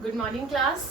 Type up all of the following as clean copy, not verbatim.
Good morning class,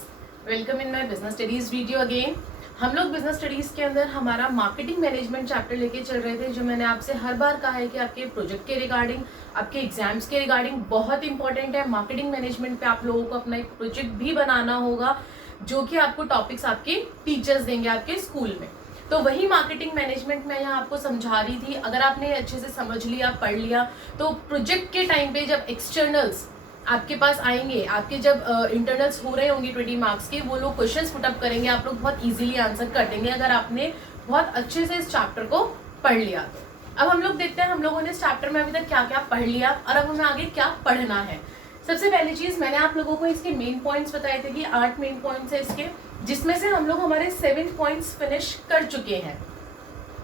welcome in my business studies video again. हम लोग business studies के अंदर हमारा मार्केटिंग मैनेजमेंट चैप्टर लेके चल रहे थे, जो मैंने आपसे हर बार कहा है कि आपके प्रोजेक्ट के रिगार्डिंग, आपके एग्जाम्स के रिगार्डिंग बहुत इंपॉर्टेंट है। मार्केटिंग मैनेजमेंट पे आप लोगों को अपना एक प्रोजेक्ट भी बनाना होगा, जो कि आपको टॉपिक्स आपके टीचर्स देंगे आपके स्कूल में। तो वही मार्केटिंग मैनेजमेंट मैं यहाँ आपको समझा रही थी। अगर आपने अच्छे से समझ लिया, पढ़ लिया, तो प्रोजेक्ट के टाइम पे जब एक्सटर्नल्स आपके पास आएंगे, आपके जब इंटरनल्स हो रहे होंगे 20 मार्क्स के, वो लोग क्वेश्चंस पुटअप करेंगे, आप लोग बहुत इजीली आंसर कर देंगे अगर आपने बहुत अच्छे से इस चैप्टर को पढ़ लिया तो। अब हम लोग देखते हैं हम लोगों ने इस चैप्टर में अभी तक क्या क्या पढ़ लिया और अब हमें आगे क्या पढ़ना है। सबसे पहली चीज, मैंने आप लोगों को इसके मेन पॉइंट्स बताए थे कि 8 मेन पॉइंट्स है इसके, जिसमें से हम लोग हमारे 7 पॉइंट्स फिनिश कर चुके हैं,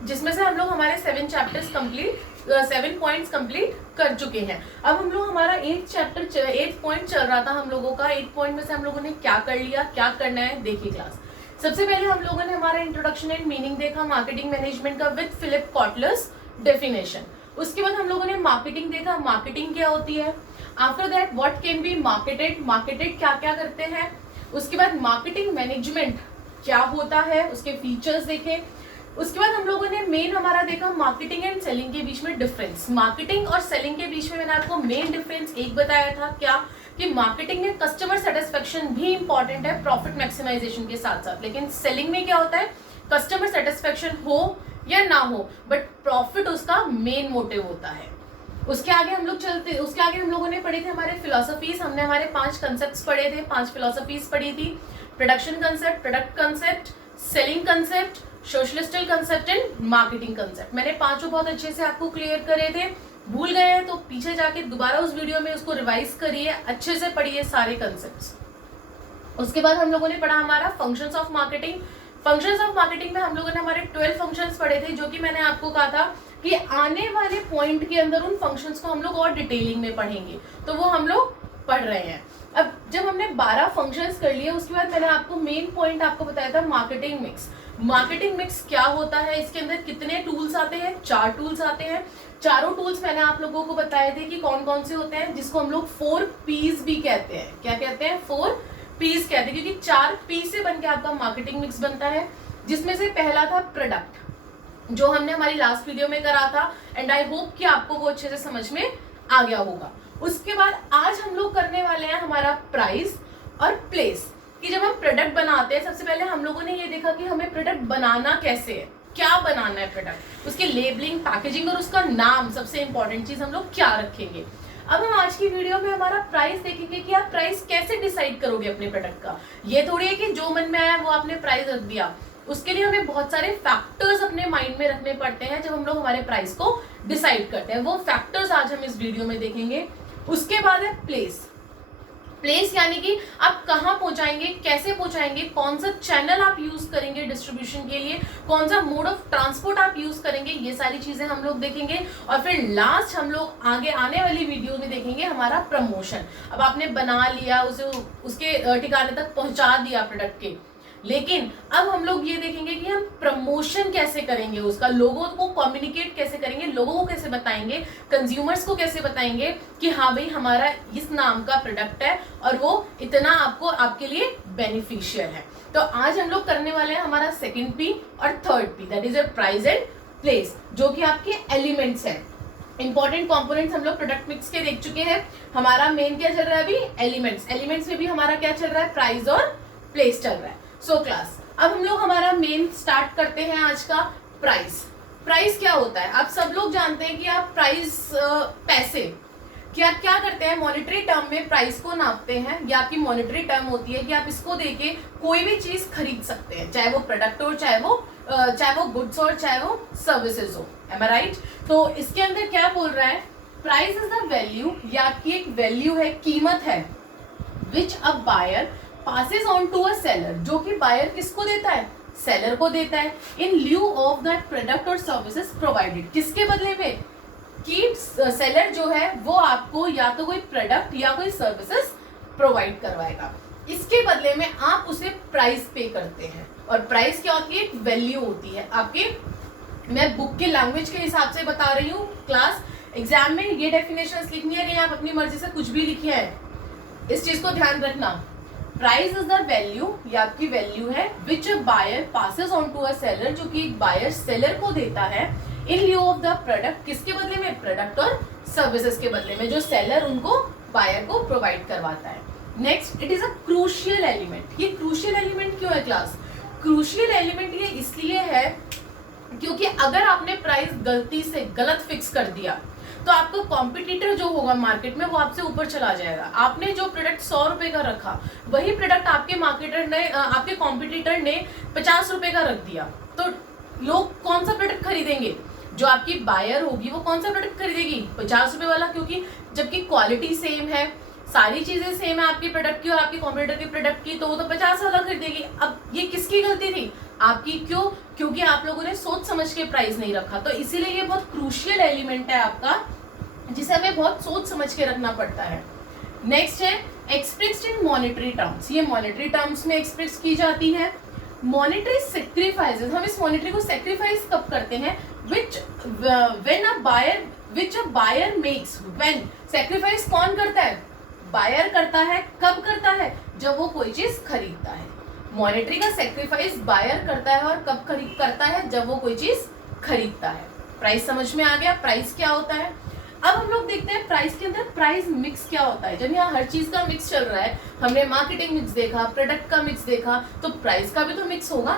जिसमें से हम लोग हमारे 7 चैप्टर्स कंप्लीट 7 पॉइंट्स कंप्लीट कर चुके हैं। अब हम लोग हमारा 8 पॉइंट चल रहा था हम लोगों का। 8 पॉइंट में से हम लोगों ने क्या कर लिया, क्या करना है, देखिए क्लास। सबसे पहले हम लोगों ने हमारा इंट्रोडक्शन एंड मीनिंग देखा मार्केटिंग मैनेजमेंट का विद फिलिप कॉटलर्स डेफिनेशन। उसके बाद हम लोगों ने मार्केटिंग देखा, मार्केटिंग क्या होती है। After that what can be marketed, marketed क्या क्या करते हैं। उसके बाद मार्केटिंग मैनेजमेंट क्या होता है, उसके फीचर्स देखे। उसके बाद हम लोगों ने मेन हमारा देखा मार्केटिंग एंड सेलिंग के बीच में डिफरेंस। मार्केटिंग और सेलिंग के बीच में मैंने आपको मेन डिफरेंस एक बताया था, क्या कि मार्केटिंग में कस्टमर सेटिस्फेक्शन भी इंपॉर्टेंट है प्रॉफिट मैक्सिमाइजेशन के साथ साथ, लेकिन सेलिंग में क्या होता है, कस्टमर सेटिस्फेक्शन हो या ना हो, बट प्रॉफिट उसका मेन मोटिव होता है। उसके आगे हम लोगों ने पढ़े थे हमारे फिलोसफीज। हमने हमारे 5 कंसेप्ट पढ़े थे, 5 फिलोसफीज पढ़ी थी। Production concept, product concept, selling concept, societal concept and marketing concept. मैंने पांचों बहुत अच्छे से आपको क्लियर करे थे। भूल गए हैं तो पीछे जाके दोबारा उस वीडियो में उसको रिवाइज करिए, अच्छे से पढ़िए सारे कंसेप्ट्स। उसके बाद हम लोगों ने पढ़ा हमारा functions of marketing. Functions of marketing में हम लोगों ने हमारे 12 फंक्शंस पढ़े थे, जो कि मैंने आपको कहा था कि आने वाले पॉइंट के अंदर उन फंक्शंस को हम लोग और डिटेलिंग में पढ़ेंगे, तो वो हम लोग पढ़ रहे हैं। अब जब हमने 12 फंक्शंस कर लिए, उसके बाद मैंने आपको मेन पॉइंट आपको बताया था मार्केटिंग मिक्स। मार्केटिंग मिक्स क्या होता है, इसके अंदर कितने टूल्स आते हैं, 4 टूल्स आते हैं। चारों टूल्स मैंने आप लोगों को बताए थे कि कौन कौन से होते हैं, जिसको हम लोग 4 P's भी कहते हैं। क्या कहते हैं, 4 P's कहते हैं, क्योंकि 4 P से बनके आपका मार्केटिंग मिक्स बनता है। जिसमें से पहला था प्रोडक्ट, जो हमने हमारी लास्ट वीडियो में करा था, एंड आई होप कि आपको वो अच्छे से समझ में आ गया होगा। उसके बाद आज हम लोग करने वाले हैं हमारा प्राइस और प्लेस, कि जब हम प्रोडक्ट बनाते हैं, सबसे पहले हम लोगों ने ये देखा कि हमें प्रोडक्ट बनाना कैसे है, क्या बनाना है प्रोडक्ट, उसकी लेबलिंग, पैकेजिंग और उसका नाम, सबसे इंपॉर्टेंट चीज हम लोग क्या रखेंगे। अब हम आज की वीडियो में हमारा प्राइस देखेंगे कि आप प्राइस कैसे डिसाइड करोगे अपने प्रोडक्ट का। ये थोड़ी है कि जो मन में आया वो आपने प्राइस रख दिया, उसके लिए हमें बहुत सारे फैक्टर्स अपने माइंड में रखने पड़ते हैं जब हम लोग हमारे प्राइस को डिसाइड करते हैं। वो फैक्टर्स आज हम इस वीडियो में देखेंगे। उसके बाद है प्लेस। प्लेस यानी कि आप कहाँ पहुंचाएंगे, कैसे पहुंचाएंगे, कौन सा चैनल आप यूज करेंगे डिस्ट्रीब्यूशन के लिए, कौन सा मोड ऑफ ट्रांसपोर्ट आप यूज करेंगे, ये सारी चीजें हम लोग देखेंगे। और फिर लास्ट हम लोग आगे आने वाली वीडियो में देखेंगे हमारा प्रमोशन। अब आपने बना लिया, उसे उसके ठिकाने तक पहुंचा दिया प्रोडक्ट के, लेकिन अब हम लोग ये देखेंगे कि हम प्रमोशन कैसे करेंगे, उसका लोगों को कम्युनिकेट कैसे करेंगे, लोगों को कैसे बताएंगे, कंज्यूमर्स को कैसे बताएंगे कि हाँ भाई हमारा इस नाम का प्रोडक्ट है और वो इतना आपके लिए बेनिफिशियल है। तो आज हम लोग करने वाले हैं हमारा 2nd P और 3rd P, that is price and place, जो कि आपके एलिमेंट्स हैं। इंपॉर्टेंट कंपोनेंट्स हम लोग प्रोडक्ट मिक्स के देख चुके हैं। हमारा मेन क्या चल रहा है अभी, एलिमेंट्स। एलिमेंट्स में भी हमारा क्या चल रहा है, प्राइस और प्लेस चल रहा है। सो क्लास, अब हम लोग हमारा मेन स्टार्ट करते हैं आज का प्राइस। प्राइस क्या होता है, आप सब लोग जानते हैं कि आप प्राइस पैसे कि आप क्या करते हैं, मॉनेटरी टर्म में प्राइस को नापते हैं, या आपकी मॉनेटरी टर्म होती है कि आप इसको देके कोई भी चीज खरीद सकते हैं, चाहे वो प्रोडक्ट हो, चाहे वो गुड्स हो, चाहे वो सर्विसेज हो। एम आई राइट? तो इसके अंदर क्या बोल रहा है, प्राइस इज द वैल्यू, या आपकी एक वैल्यू है, कीमत है, which a buyer passes on to a seller, जो कि बायर किसको देता है, सेलर को देता है, इन ल्यू ऑफ दैट प्रोडक्ट और सर्विसेज प्रोवाइडेड। किसके बदले में, कि सेलर जो है वो आपको या तो कोई प्रोडक्ट या कोई सर्विसेज प्रोवाइड करवाएगा, इसके बदले में आप उसे प्राइस पे करते हैं। और प्राइस क्या होती है, एक वैल्यू होती है आपके, मैं बुक के लैंग्वेज के हिसाब से बता रही हूँ क्लास। एग्जाम में ये डेफिनेशंस लिखनी है, आप अपनी मर्जी से कुछ भी लिखिए है, इस चीज को ध्यान रखना। प्राइस इज द वैल्यू, ये आपकी वैल्यू है, which a buyer passes on to a seller, जो कि एक बायर सेलर को देता है in lieu of the product, किसके बदले में, प्रोडक्ट और सर्विसेज के बदले में, जो सेलर उनको बायर को प्रोवाइड करवाता है। Next, it is a crucial element. ये क्रूशियल एलिमेंट क्यों है क्लास? क्रूशियल एलिमेंट ये इसलिए है क्योंकि अगर आपने प्राइस गलती से गलत फिक्स कर दिया तो आपका कॉम्पिटिटर जो होगा मार्केट में वो आपसे ऊपर चला जाएगा। आपने जो प्रोडक्ट 100 रुपए का रखा, वही प्रोडक्ट आपके कॉम्पिटिटर ने 50 रुपए का रख दिया, तो लोग कौन सा प्रोडक्ट खरीदेंगे? जो आपकी बायर होगी वो कौन सा प्रोडक्ट खरीदेगी? 50 रुपए वाला, क्योंकि जबकि क्वालिटी सेम है, सारी चीजें सेम है आपके प्रोडक्ट की और आपके कॉम्पिटिटर के प्रोडक्ट की, तो वो तो 50 वाला खरीदेगी। अब ये किसकी गलती थी? आपकी। क्यों? क्योंकि आप लोगों ने सोच समझ के प्राइस नहीं रखा। तो इसीलिए ये बहुत क्रूशियल एलिमेंट है आपका, जिसे हमें बहुत सोच समझ के रखना पड़ता है। नेक्स्ट है एक्सप्रेस्ड इन मॉनेटरी टर्म्स। ये मॉनेटरी टर्म्स में एक्सप्रेस की जाती है। मॉनेटरी सेक्रीफाइसेस, हम इस मॉनेटरी को सेक्रीफाइस कब करते हैं? Which a buyer makes when. Sacrifice कौन करता है? बायर करता है। कब करता है? जब वो कोई चीज खरीदता है। मॉनेटरी का सेक्रीफाइस बायर करता है और कब करता है? जब वो कोई चीज खरीदता है। प्राइस समझ में आ गया? प्राइस क्या होता है? अब हम लोग देखते हैं प्राइस के अंदर प्राइस मिक्स क्या होता है। जब यहाँ हर चीज का मिक्स चल रहा है, हमने मार्केटिंग मिक्स देखा, प्रोडक्ट का मिक्स देखा, तो प्राइस का भी तो मिक्स होगा।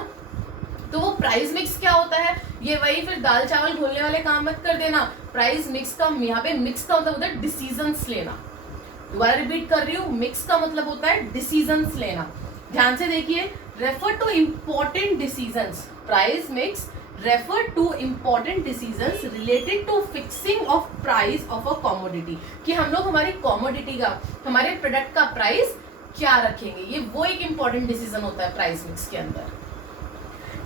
तो वो प्राइस मिक्स क्या होता है? ये वही फिर दाल चावल घोलने वाले काम मत कर देना। प्राइस मिक्स का यहाँ पे मिक्स का मतलब होता है डिसीजंस लेना। दोबारा रिपीट कर रही हूँ, मिक्स का मतलब होता है डिसीजंस लेना। ध्यान से देखिए, refer to important decisions. Price mix refer to important decisions related to fixing of price of a commodity, कि हम लोग हमारी कॉमोडिटी का, हमारे प्रोडक्ट का प्राइस क्या रखेंगे। ये वो एक इंपॉर्टेंट डिसीजन होता है प्राइस मिक्स के अंदर।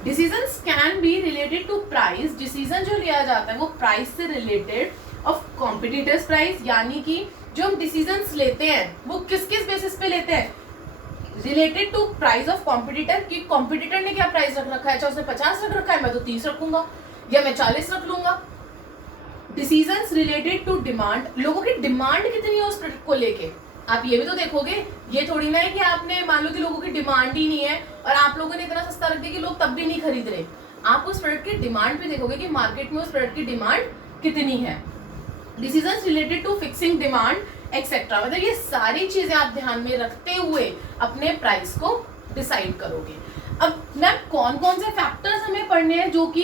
Decisions can be related to price. Decision जो लिया जाता है वो प्राइस से रिलेटेड ऑफ कॉम्पिटिटर्स प्राइस, यानी कि जो हम डिसीजंस लेते हैं वो किस किस बेसिस पे लेते हैं? Related to price of competitor, कि कॉम्पिटिटर ने क्या प्राइस रख रखा है, चाहे उसने 50 रख रखा है, मैं तो 30 रखूंगा या मैं 40 रख लूंगा। डिसीजंस रिलेटेड टू डिमांड, लोगों की डिमांड कितनी है उस प्रोडक्ट को लेके। आप ये भी तो देखोगे, ये थोड़ी ना है कि आपने मान लो कि लोगों की डिमांड ही नहीं है और आप लोगों ने इतना सस्ता रख दिया कि लोग तब भी नहीं खरीद रहे। आप उस प्रोडक्ट की डिमांड भी देखोगे कि मार्केट में उस प्रोडक्ट की डिमांड कितनी है। Decisions related to fixing demand etcetera, मतलब ये सारी चीजें आप ध्यान में रखते हुए अपने प्राइस को डिसाइड करोगे। अब मैम कौन कौन से फैक्टर्स हमें पढ़ने हैं जो कि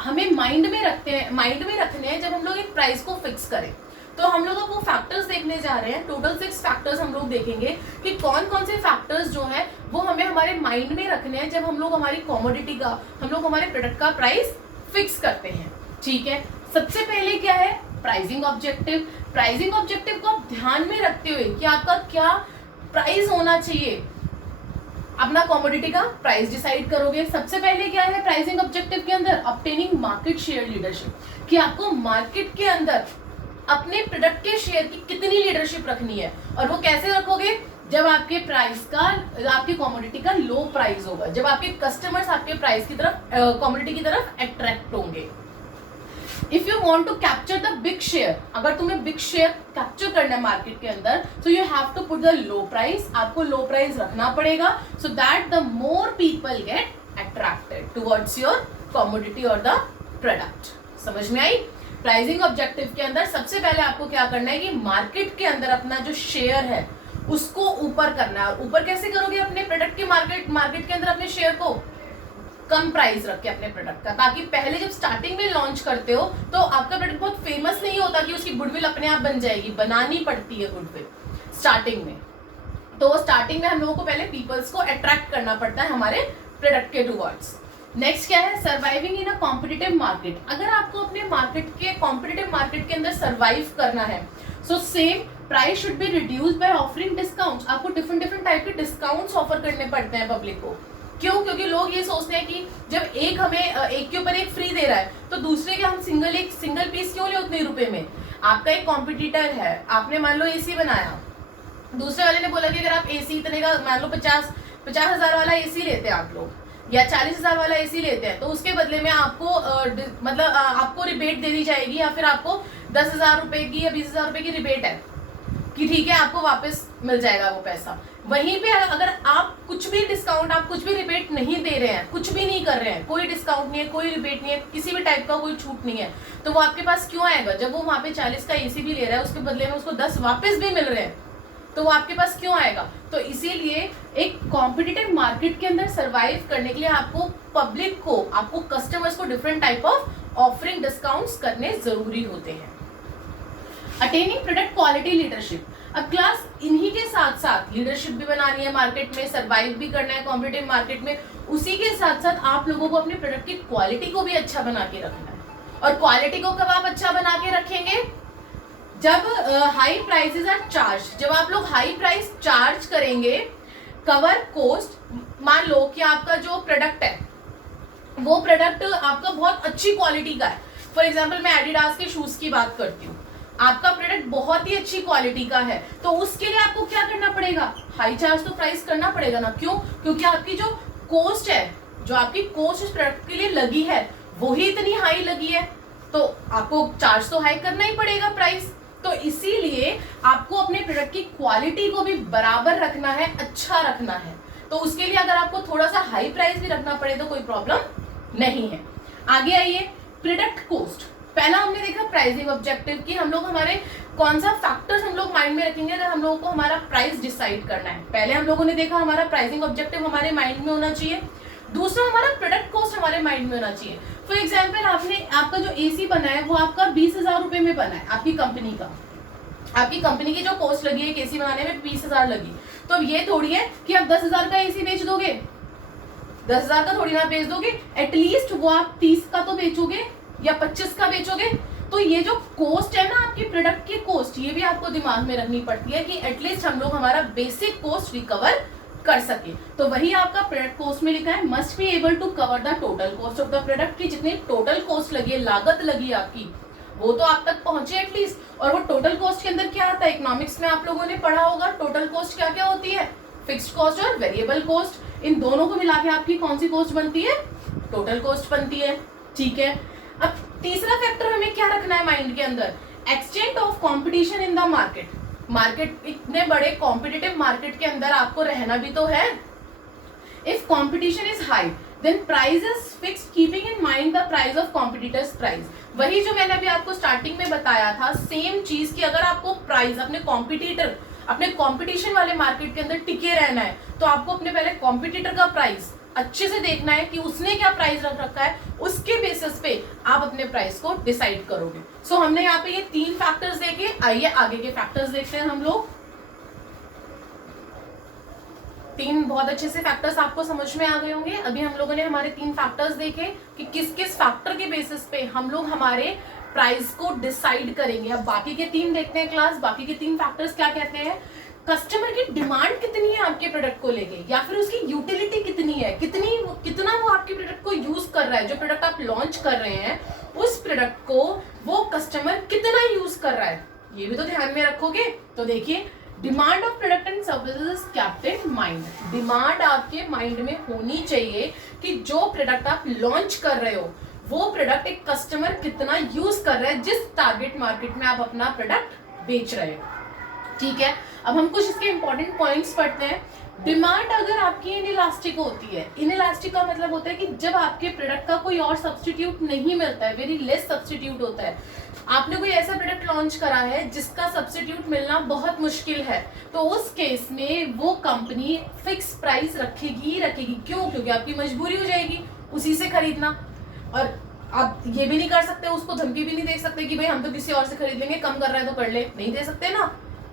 हमें माइंड में रखने हैं जब हम लोग एक प्राइस को फिक्स करें। तो हम लोग अब वो फैक्टर्स देखने जा रहे हैं। टोटल 6 फैक्टर्स हम लोग देखेंगे कि कौन कौन से फैक्टर्स जो है वो हमें हमारे माइंड में रखने हैं जब हम लोग हमारी कमोडिटी का, हम लोग हमारे प्रोडक्ट का प्राइस फिक्स करते हैं। ठीक है, सबसे पहले क्या है? Pricing objective. प्राइसिंग ऑब्जेक्टिव को आप ध्यान में रखते हुए कि आपका क्या प्राइस होना चाहिए, अपना कमोडिटी का प्राइस डिसाइड करोगे। सबसे पहले क्या है प्राइसिंग ऑब्जेक्टिव के अंदर? ऑब्टेनिंग मार्केट शेयर लीडरशिप, कि आपको मार्केट के अंदर अपने प्रोडक्ट के शेयर की कितनी लीडरशिप रखनी है। और वो कैसे रखोगे? जब आपके प्राइस का, आपके कमोडिटी का लो प्राइस होगा, जब आपके कस्टमर्स आपके प्राइस की तरफ, कमोडिटी की तरफ अट्रैक्ट होंगे। If you want to capture the big share, अगर तुम्हें बिग शेयर कैप्चर करना है मार्केट के अंदर, so you have to put the low price. आपको लो प्राइस रखना पड़ेगा so that the more people get attracted towards your commodity और द प्रोडक्ट। समझ में आई? प्राइसिंग ऑब्जेक्टिव के अंदर सबसे पहले आपको क्या करना है कि मार्केट के अंदर अपना जो शेयर है उसको ऊपर करना है। और ऊपर कैसे करोगे? अपने प्रोडक्ट के मार्केट के अंदर अपने शेयर को कम प्राइस रख के अपने प्रोडक्ट का, ताकि पहले जब स्टार्टिंग में लॉन्च करते हो तो आपका प्रोडक्ट बहुत फेमस नहीं होता कि उसकी गुडविल अपने आप बन जाएगी, बनानी पड़ती है गुडविल स्टार्टिंग में। तो स्टार्टिंग में हम लोगों को पहले पीपल्स को अट्रैक्ट करना पड़ता है हमारे प्रोडक्ट के टुवर्ड्स। नेक्स्ट क्या है? Surviving in a competitive market. अगर आपको अपने मार्केट के कॉम्पिटिटिव मार्केट के अंदर सर्वाइव करना है, so same price should be reduced by offering discounts. आपको डिफरेंट टाइप के डिस्काउंट्स ऑफर करने पड़ते हैं पब्लिक को। क्यों? क्योंकि लोग ये सोचते हैं कि जब एक हमें एक के ऊपर एक फ्री दे रहा है तो दूसरे के हम सिंगल पीस क्यों ले उतने रुपए में। आपका एक कॉम्पिटिटर है, आपने मान लो एसी बनाया, दूसरे वाले ने बोला कि अगर आप एसी इतने का, मान लो 50,000 वाला एसी लेते हैं आप लोग या 40,000 वाला एसी लेते हैं, तो उसके बदले में आपको आपको रिबेट दे दी जाएगी या फिर आपको 10,000 रुपए की या 20,000 रुपए की रिबेट है। कि ठीक है आपको वापस मिल जाएगा वो पैसा। वहीं पे अगर आप कुछ भी डिस्काउंट, आप कुछ भी रिबेट नहीं दे रहे हैं, कुछ भी नहीं कर रहे हैं, कोई डिस्काउंट नहीं है, कोई रिबेट नहीं है, किसी भी टाइप का कोई छूट नहीं है, तो वो आपके पास क्यों आएगा? जब वो वहां पे 40 का एसी भी ले रहा है, उसके बदले में उसको 10 वापस भी मिल रहे हैं, तो वो आपके पास क्यों आएगा? तो इसीलिए एक कॉम्पिटिटिव मार्केट के अंदर सर्वाइव करने के लिए आपको पब्लिक को, आपको कस्टमर्स को different type of offering discounts करने जरूरी होते हैं। Attaining product quality leadership. अब क्लास इन्हीं के साथ साथ लीडरशिप भी बनानी है मार्केट में, सर्वाइव भी करना है कॉम्पिटिटिव मार्केट में, उसी के साथ साथ आप लोगों को अपने प्रोडक्ट की क्वालिटी को भी अच्छा बना के रखना है। और क्वालिटी को कब आप अच्छा बना के रखेंगे? जब हाई प्राइसेस आर चार्ज, जब आप लोग हाई प्राइस चार्ज करेंगे, कवर कोस्ट, मान लो कि आपका जो प्रोडक्ट है वो प्रोडक्ट आपका बहुत अच्छी क्वालिटी का है। फॉर एग्जाम्पल मैं एडिडास के शूज की बात करती हूँ, आपका प्रोडक्ट बहुत ही अच्छी क्वालिटी का है, तो उसके लिए आपको क्या करना पड़ेगा? हाई चार्ज तो प्राइस करना पड़ेगा ना। क्यों? क्योंकि आपकी जो कॉस्ट है, जो आपकी कॉस्ट उस प्रोडक्ट के लिए लगी है वो ही इतनी हाई लगी है, तो आपको चार्ज तो हाई करना ही पड़ेगा प्राइस। तो इसीलिए आपको अपने प्रोडक्ट की क्वालिटी को भी बराबर रखना है, अच्छा रखना है। तो उसके लिए अगर आपको थोड़ा सा हाई प्राइस भी रखना पड़े तो कोई प्रॉब्लम नहीं है। आगे आइए, प्रोडक्ट कॉस्ट। पहला हमने देखा प्राइसिंग ऑब्जेक्टिव की, हम लोग हमारे कौन सा फैक्टर्स हम लोग माइंड में रखेंगे अगर हम लोगों को हमारा प्राइस डिसाइड करना है। पहले हम लोगों ने देखा हमारा प्राइसिंग ऑब्जेक्टिव हमारे माइंड में होना चाहिए। दूसरा, हमारा प्रोडक्ट कॉस्ट हमारे माइंड में होना चाहिए। फॉर एग्जाम्पल आपका जो एसी बना है वो आपका 20,000 रुपए में बना है, आपकी कंपनी का, आपकी कंपनी की जो कॉस्ट लगी है एसी बनाने में 20,000 लगी, तो अब ये थोड़ी है कि आप 10,000 का एसी बेच दोगे, 10,000 का थोड़ी ना बेच दोगे, एटलीस्ट वो आप 30 का तो बेचोगे या 25 का बेचोगे। तो ये जो कॉस्ट है ना आपकी प्रोडक्ट की कॉस्ट, ये भी आपको दिमाग में रखनी पड़ती है कि एटलीस्ट हम लोग हमारा बेसिक कॉस्ट रिकवर कर सके। तो वही आपका प्रोडक्ट कॉस्ट में लिखा है, must be able to cover the total cost of the product, की जितनी टोटल कॉस्ट लगी है, लागत लगी है आपकी, वो तो आप तक पहुंचे एटलीस्ट। और वो टोटल कॉस्ट के अंदर क्या आता है? इकोनॉमिक्स में आप लोगों ने पढ़ा होगा टोटल कॉस्ट क्या क्या होती है, फिक्स्ड कॉस्ट और वेरिएबल कॉस्ट। इन दोनों को मिला के आपकी कौन सी कॉस्ट बनती है? टोटल कॉस्ट बनती है। ठीक है, अब तीसरा फैक्टर हमें क्या रखना है माइंड के अंदर? Extent of competition in the market. Market, इतने बड़े कॉम्पिटिटिव मार्केट के अंदर आपको रहना भी तो है। If competition is high then price is fixed keeping in mind the price of competitors price. वही जो मैंने अभी आपको स्टार्टिंग में बताया था, सेम चीज की, अगर आपको प्राइस अपने कॉम्पिटिटर, अपने कॉम्पिटिशन वाले मार्केट के अंदर टिके रहना है तो आपको अपने पहले कॉम्पिटिटर का प्राइस अच्छे से देखना है कि उसने क्या प्राइस रख रखा है, उसके बेसिस पे आप अपने प्राइस को डिसाइड करोगे। सो हमने यहाँ पे ये 3 फैक्टर्स देखे, आइए आगे के फैक्टर्स देखते हैं हम लोग। 3 बहुत अच्छे से फैक्टर्स आपको समझ में आ गए होंगे। अभी हम लोगों ने हमारे 3 फैक्टर्स देखे कि किस किस फैक्टर के बेसिस पे हम लोग हमारे प्राइस को डिसाइड करेंगे। अब बाकी के 3 देखते हैं क्लास, बाकी के 3 फैक्टर्स क्या कहते हैं? कस्टमर की डिमांड कितनी है आपके प्रोडक्ट को लेके, या फिर उसकी यूटिलिटी कितनी है, कितना वो आपके प्रोडक्ट को यूज कर रहा है। जो प्रोडक्ट आप लॉन्च कर रहे हैं उस प्रोडक्ट को वो कस्टमर कितना यूज कर रहा है, ये भी तो ध्यान में रखोगे। तो देखिए, demand of product and services kept in mind. Demand आपके माइंड में होनी चाहिए कि जो प्रोडक्ट आप लॉन्च कर रहे हो वो प्रोडक्ट एक कस्टमर कितना यूज कर रहा है जिस टारगेट मार्केट में आप अपना प्रोडक्ट बेच रहे हो। ठीक है, अब हम कुछ इसके इंपॉर्टेंट पॉइंट्स पढ़ते हैं। डिमांड अगर आपकी इनइलास्टिक होती है, इनइलास्टिक का मतलब होता है कि जब आपके प्रोडक्ट का कोई और सब्स्टिट्यूट नहीं मिलता है, वेरी लेस सब्स्टिट्यूट होता है, आपने कोई ऐसा प्रोडक्ट लॉन्च करा है जिसका सब्स्टिट्यूट मिलना बहुत मुश्किल है, तो उस केस में वो कंपनी फिक्स प्राइस रखेगी ही रखेगी। क्यों? क्योंकि आपकी मजबूरी हो जाएगी उसी से खरीदना, और आप ये भी नहीं कर सकते, उसको धमकी भी नहीं दे सकते कि भाई हम तो किसी और से खरीद लेंगे, कम कर रहा है तो कर ले, नहीं दे सकते ना,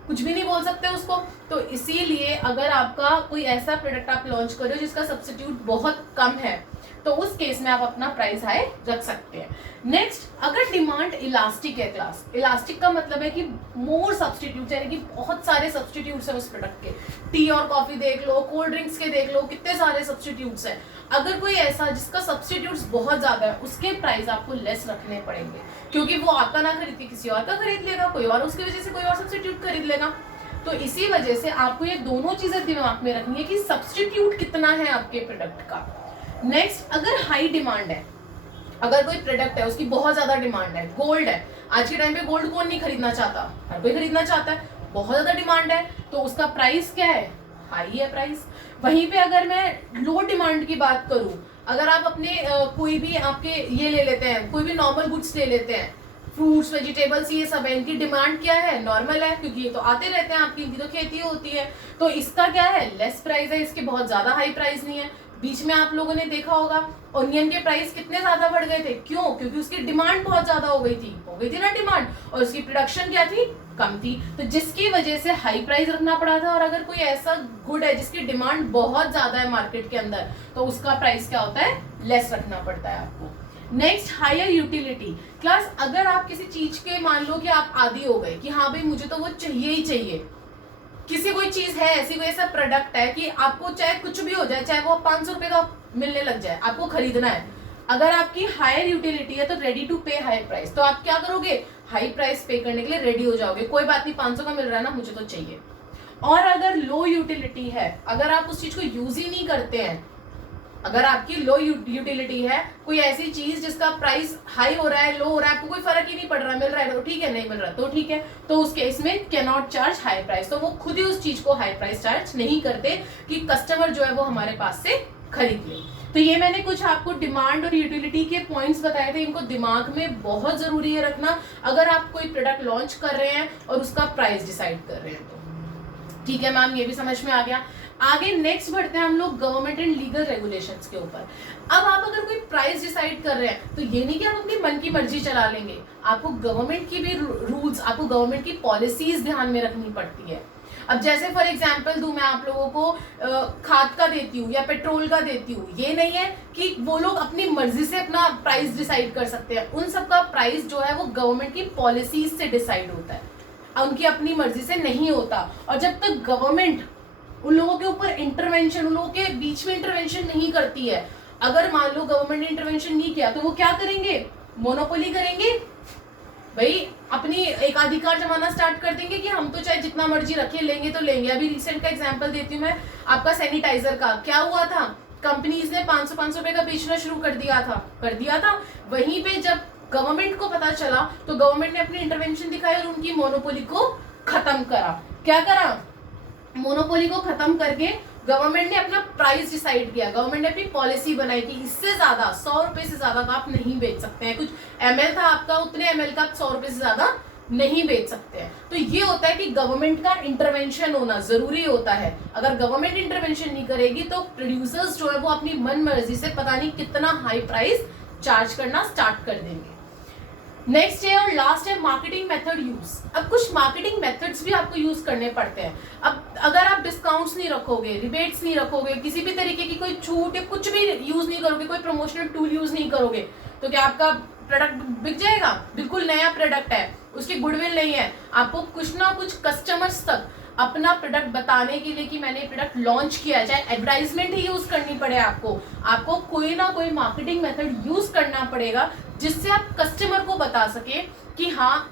कुछ भी नहीं बोल सकते उसको। तो इसीलिए अगर आपका कोई ऐसा प्रोडक्ट आप लॉन्च करो जिसका सब्स्टिट्यूट बहुत कम है तो उस केस में आप अपना प्राइस हाई रख सकते हैं। नेक्स्ट, अगर डिमांड इलास्टिक है क्लास, इलास्टिक का मतलब है कि मोर सब्स्टिट्यूट, यानी कि बहुत सारे सब्स्टिट्यूट्स हैं उस प्रोडक्ट के। टी और कॉफी देख लो, कोल्ड ड्रिंक्स के देख लो, कितने सारे सब्स्टिट्यूट्स हैं। अगर कोई ऐसा जिसका सब्स्टिट्यूट्स बहुत ज्यादा है उसके प्राइस आपको लेस रखने पड़ेंगे, क्योंकि वो आपका ना खरीद के किसी और का खरीद लेगा, कोई और उसकी वजह से कोई और सब्स्टिट्यूट खरीद लेगा। तो इसी वजह से आपको ये दोनों चीजें दिमाग में रखनी है कि सब्स्टिट्यूट कितना है आपके प्रोडक्ट का। नेक्स्ट, अगर हाई डिमांड है, अगर कोई प्रोडक्ट है उसकी बहुत ज्यादा डिमांड है, गोल्ड है, आज के टाइम पे गोल्ड कौन नहीं खरीदना चाहता, हर कोई खरीदना चाहता है, बहुत ज़्यादा डिमांड है तो उसका प्राइस क्या है, हाई है प्राइस। वहीं पे अगर मैं लो डिमांड की बात करूं, अगर आप अपने कोई भी आपके ये ले लेते हैं, कोई भी नॉर्मल गुड्स ले लेते हैं, फ्रूट्स वेजिटेबल्स ये सब है, इनकी डिमांड क्या है, नॉर्मल है, क्योंकि ये तो आते रहते हैं आपकी, इनकी तो खेती होती है, तो इसका क्या है, लेस प्राइस है, इसके बहुत ज्यादा हाई प्राइस नहीं है। बीच में आप लोगों ने देखा होगा ऑनियन के प्राइस कितने ज्यादा बढ़ गए थे, क्यों, क्योंकि उसकी डिमांड बहुत ज्यादा हो गई थी ना डिमांड, और उसकी प्रोडक्शन क्या थी, कम थी, तो जिसकी वजह से हाई प्राइस रखना पड़ा था। और अगर कोई ऐसा गुड है जिसकी डिमांड बहुत ज्यादा है मार्केट के अंदर, तो उसका प्राइस क्या होता है, लेस रखना पड़ता है आपको। Next, higher utility class. अगर आप किसी चीज के मान लो कि आप आदी हो गए कि हाँ भाई मुझे तो वो चाहिए ही चाहिए, किसी कोई चीज है ऐसी, कोई ऐसा प्रोडक्ट है कि आपको चाहे कुछ भी हो जाए, चाहे वो 500 रुपए का मिलने लग जाए, आपको खरीदना है। अगर आपकी हायर यूटिलिटी है तो रेडी टू पे हाई प्राइस, तो आप क्या करोगे, हाई प्राइस पे करने के लिए रेडी हो जाओगे, कोई बात नहीं 500 का मिल रहा है ना, मुझे तो चाहिए। और अगर लो यूटिलिटी है, अगर आप उस चीज को यूज ही नहीं करते हैं, अगर आपकी लो यूटिलिटी है, कोई ऐसी चीज जिसका प्राइस हाई हो रहा है, लो हो रहा है, आपको कोई फर्क ही नहीं पड़ रहा, मिल रहा है तो ठीक है, नहीं मिल रहा तो ठीक है, तो उस केस में can not charge high price, तो वो खुद ही उस चीज को हाई प्राइस चार्ज नहीं करते कि कस्टमर जो है वो हमारे पास से खरीद ले। तो ये मैंने कुछ आपको डिमांड और यूटिलिटी के पॉइंट्स बताए थे, इनको दिमाग में बहुत जरूरी है रखना अगर आप कोई प्रोडक्ट लॉन्च कर रहे हैं और उसका प्राइस डिसाइड कर रहे हैं तो। ठीक है मैम, ये भी समझ में आ गया। आगे नेक्स्ट बढ़ते हैं हम लोग गवर्नमेंट एंड लीगल रेगुलेशंस के ऊपर। अब आप अगर कोई प्राइस डिसाइड कर रहे हैं तो ये नहीं कि आप अपनी मन की मर्जी चला लेंगे, आपको गवर्नमेंट की भी रूल्स, आपको गवर्नमेंट की पॉलिसीज ध्यान में रखनी पड़ती है। अब जैसे फॉर एग्जांपल दूं मैं आप लोगों को, खाद का देती हूँ या पेट्रोल का देती हूँ, ये नहीं है कि वो लोग अपनी मर्जी से अपना प्राइस डिसाइड कर सकते हैं, उन सब का प्राइस जो है वो गवर्नमेंट की पॉलिसीज से डिसाइड होता है, उनकी अपनी मर्जी से नहीं होता। और जब तक गवर्नमेंट उन लोगों के ऊपर इंटरवेंशन, उन लोगों के बीच में इंटरवेंशन नहीं करती है, अगर मान लो गवर्नमेंट ने इंटरवेंशन नहीं किया तो वो क्या करेंगे, मोनोपोली करेंगे भाई, अपनी एकाधिकार जमाना स्टार्ट कर देंगे कि हम तो चाहे जितना मर्जी रखे, लेंगे तो लेंगे। अभी रिसेंट का एग्जांपल देती हूँ मैं आपका, सैनिटाइजर का क्या हुआ था, कंपनीज ने 500 रुपए का बेचना शुरू कर दिया था। वहीं पे जब गवर्नमेंट को पता चला तो गवर्नमेंट ने अपनी इंटरवेंशन दिखाई और उनकी मोनोपोली को खत्म करा। क्या करा, मोनोपोली को खत्म करके गवर्नमेंट ने अपना प्राइस डिसाइड किया, गवर्नमेंट ने अपनी पॉलिसी बनाई कि इससे ज्यादा 100 रुपए से ज्यादा का आप नहीं बेच सकते हैं, कुछ एमएल था आपका, उतने एमएल का आप 100 रुपए से ज्यादा नहीं बेच सकते हैं। तो ये होता है कि गवर्नमेंट का इंटरवेंशन होना जरूरी होता है। अगर गवर्नमेंट इंटरवेंशन नहीं करेगी तो प्रोड्यूसर्स जो है वो अपनी मन मर्जी से पता नहीं कितना हाई प्राइस चार्ज करना स्टार्ट कर देंगे। नेक्स्ट है और लास्ट है मार्केटिंग मेथड यूज। अब कुछ मार्केटिंग मेथड्स भी आपको यूज करने पड़ते हैं। अब अगर आप डिस्काउंट्स नहीं रखोगे, रिबेट्स नहीं रखोगे, किसी भी तरीके की कोई छूट या कुछ भी यूज नहीं करोगे, कोई प्रमोशनल टूल यूज नहीं करोगे, तो क्या आपका प्रोडक्ट बिक जाएगा? बिल्कुल नया प्रोडक्ट है, उसकी गुडविल नहीं है, आपको कुछ ना कुछ कस्टमर्स तक अपना प्रोडक्ट बताने के लिए कि मैंने प्रोडक्ट लॉन्च किया है, चाहे एडवर्टाइजमेंट ही यूज करनी पड़े, आपको कोई ना कोई मार्केटिंग मेथड यूज करना पड़ेगा जिससे आप कस्टमर को बता सके कि हाँ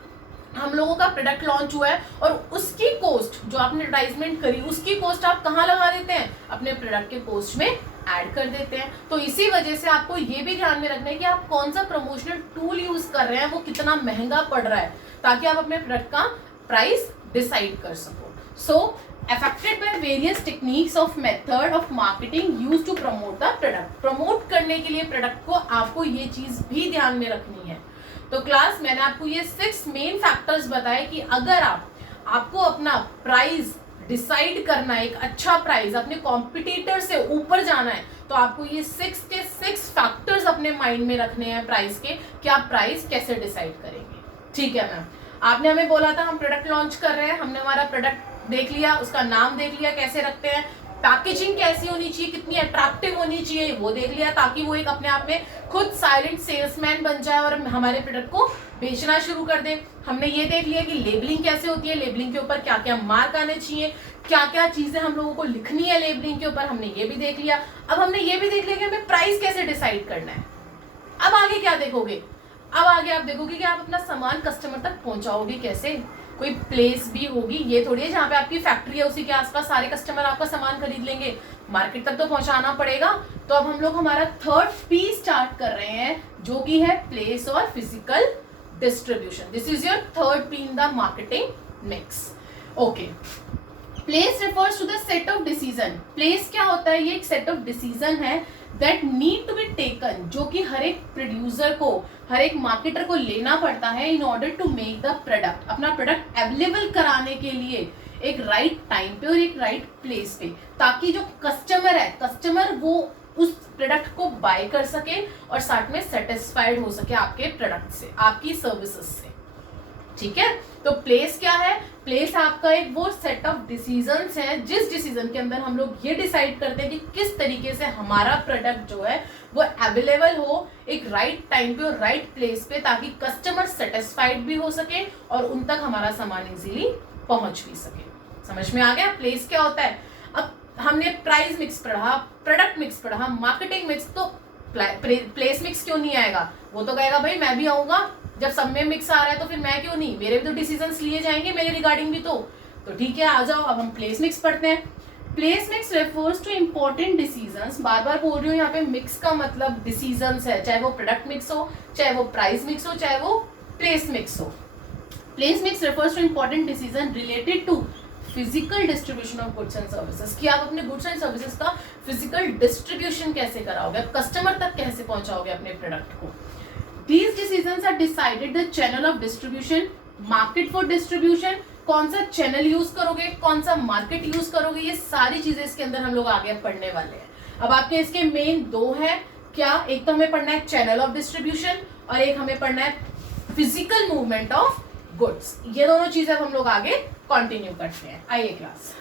हम लोगों का प्रोडक्ट लॉन्च हुआ है, और उसकी कॉस्ट जो आपने एडवर्टाइजमेंट करी उसकी कॉस्ट आप कहाँ लगा देते हैं? अपने प्रोडक्ट के कॉस्ट में ऐड कर देते हैं। तो इसी वजह से आपको ये भी ध्यान में रखना है कि आप कौन सा प्रमोशनल टूल यूज कर रहे हैं, वो कितना महंगा पड़ रहा है, ताकि आप अपने प्रोडक्ट का प्राइस डिसाइड कर सको। So, affected by various techniques of method of marketing used to promote the product. Promote करने के लिए प्रोडक्ट को आपको ये चीज भी ध्यान में रखनी है। तो क्लास मैंने आपको ये 6 मेन फैक्टर्स बताए कि अगर आपको अपना प्राइस डिसाइड करना है, एक अच्छा प्राइस, अपने कॉम्पिटिटर से ऊपर जाना है, तो आपको ये 6 के 6 फैक्टर्स अपने माइंड में रखने हैं प्राइस के, कि आप प्राइस कैसे डिसाइड करेंगे। ठीक है मैम, आपने हमें बोला था हम प्रोडक्ट लॉन्च कर रहे हैं, हमने हमारा प्रोडक्ट देख लिया, उसका नाम देख लिया कैसे रखते हैं, पैकेजिंग कैसी होनी चाहिए, कितनी अट्रैक्टिव होनी चाहिए वो देख लिया, ताकि वो एक अपने आप में खुद साइलेंट सेल्समैन बन जाए और हमारे प्रोडक्ट को बेचना शुरू कर दे। हमने ये देख लिया कि लेबलिंग कैसे होती है, लेबलिंग के ऊपर क्या क्या मार्क आने चाहिए, क्या क्या चीजें हम लोगों को लिखनी है लेबलिंग के ऊपर, हमने ये भी देख लिया। अब हमने ये भी देख लिया कि हमें प्राइस कैसे डिसाइड करना है। अब आगे क्या देखोगे? अब आगे आप देखोगे कि आप अपना सामान कस्टमर तक पहुंचाओगे कैसे। कोई प्लेस भी होगी, ये थोड़ी है जहाँ पे आपकी फैक्ट्री है उसी के आसपास सारे कस्टमर आपका सामान खरीद लेंगे, मार्केट तक तो पहुंचाना पड़ेगा। तो अब हम लोग हमारा 3rd P स्टार्ट कर रहे हैं, जो कि है प्लेस और physical distribution. This is your 3rd P in the marketing mix. Okay, place refers to the set of decision. Place क्या होता है? ये एक सेट ऑफ डिसीजन है that need to be taken, जो कि हर एक प्रोड्यूसर को, हर एक मार्केटर को लेना पड़ता है in order to make the product, अपना प्रोडक्ट अवेलेबल कराने के लिए एक राइट टाइम पे और एक राइट प्लेस पे, ताकि जो कस्टमर है, कस्टमर वो उस प्रोडक्ट को बाय कर सके और साथ में सेटिस्फाइड हो सके आपके प्रोडक्ट से, आपकी सर्विसेज से। ठीक है, तो प्लेस क्या है? प्लेस आपका एक वो सेट ऑफ डिसीजंस है जिस डिसीजन के अंदर हम लोग ये डिसाइड करते हैं कि किस तरीके से हमारा प्रोडक्ट जो है वो अवेलेबल हो एक राइट टाइम पे और राइट प्लेस पे, ताकि कस्टमर सेटिस्फाइड भी हो सके और उन तक हमारा सामान इजीली पहुंच भी सके। समझ में आ गया प्लेस क्या होता है? अब हमने प्राइस मिक्स पढ़ा, प्रोडक्ट मिक्स पढ़ा, मार्केटिंग मिक्स, तो प्लेस मिक्स क्यों नहीं आएगा? वो तो कहेगा भाई मैं भी आऊंगा, जब सब में मिक्स आ रहा है तो फिर मैं क्यों नहीं, मेरे भी तो डिसीजंस लिए जाएंगे मेरे रिगार्डिंग भी। तो ठीक है, आ जाओ, अब हम प्लेस मिक्स पढ़ते हैं। Place mix refers to important decisions, बार बार बोल रही हूँ यहाँ पे, मिक्स का मतलब डिसीजंस है, चाहे वो प्रोडक्ट मिक्स हो, चाहे वो प्राइस मिक्स हो, चाहे वो प्लेस मिक्स हो। Place mix refers to important decision related to physical distribution of goods and services, कि आप अपने गुड्स एंड सर्विसेज का फिजिकल डिस्ट्रीब्यूशन कैसे कराओगे, आप कस्टमर तक कैसे पहुंचाओगे अपने प्रोडक्ट को। These decisions are decided the channel of distribution, market for distribution, कौन सा चैनल यूज करोगे, कौन सा मार्केट यूज करोगे, ये सारी चीजें इसके अंदर हम लोग आगे पढ़ने वाले हैं। अब आपके इसके मेन दो है क्या, एक तो हमें पढ़ना है चैनल ऑफ डिस्ट्रीब्यूशन और एक हमें पढ़ना है फिजिकल मूवमेंट ऑफ गुड्स। ये दोनों चीजें हम लोग आगे कंटिन्यू करते हैं। आइए क्लास,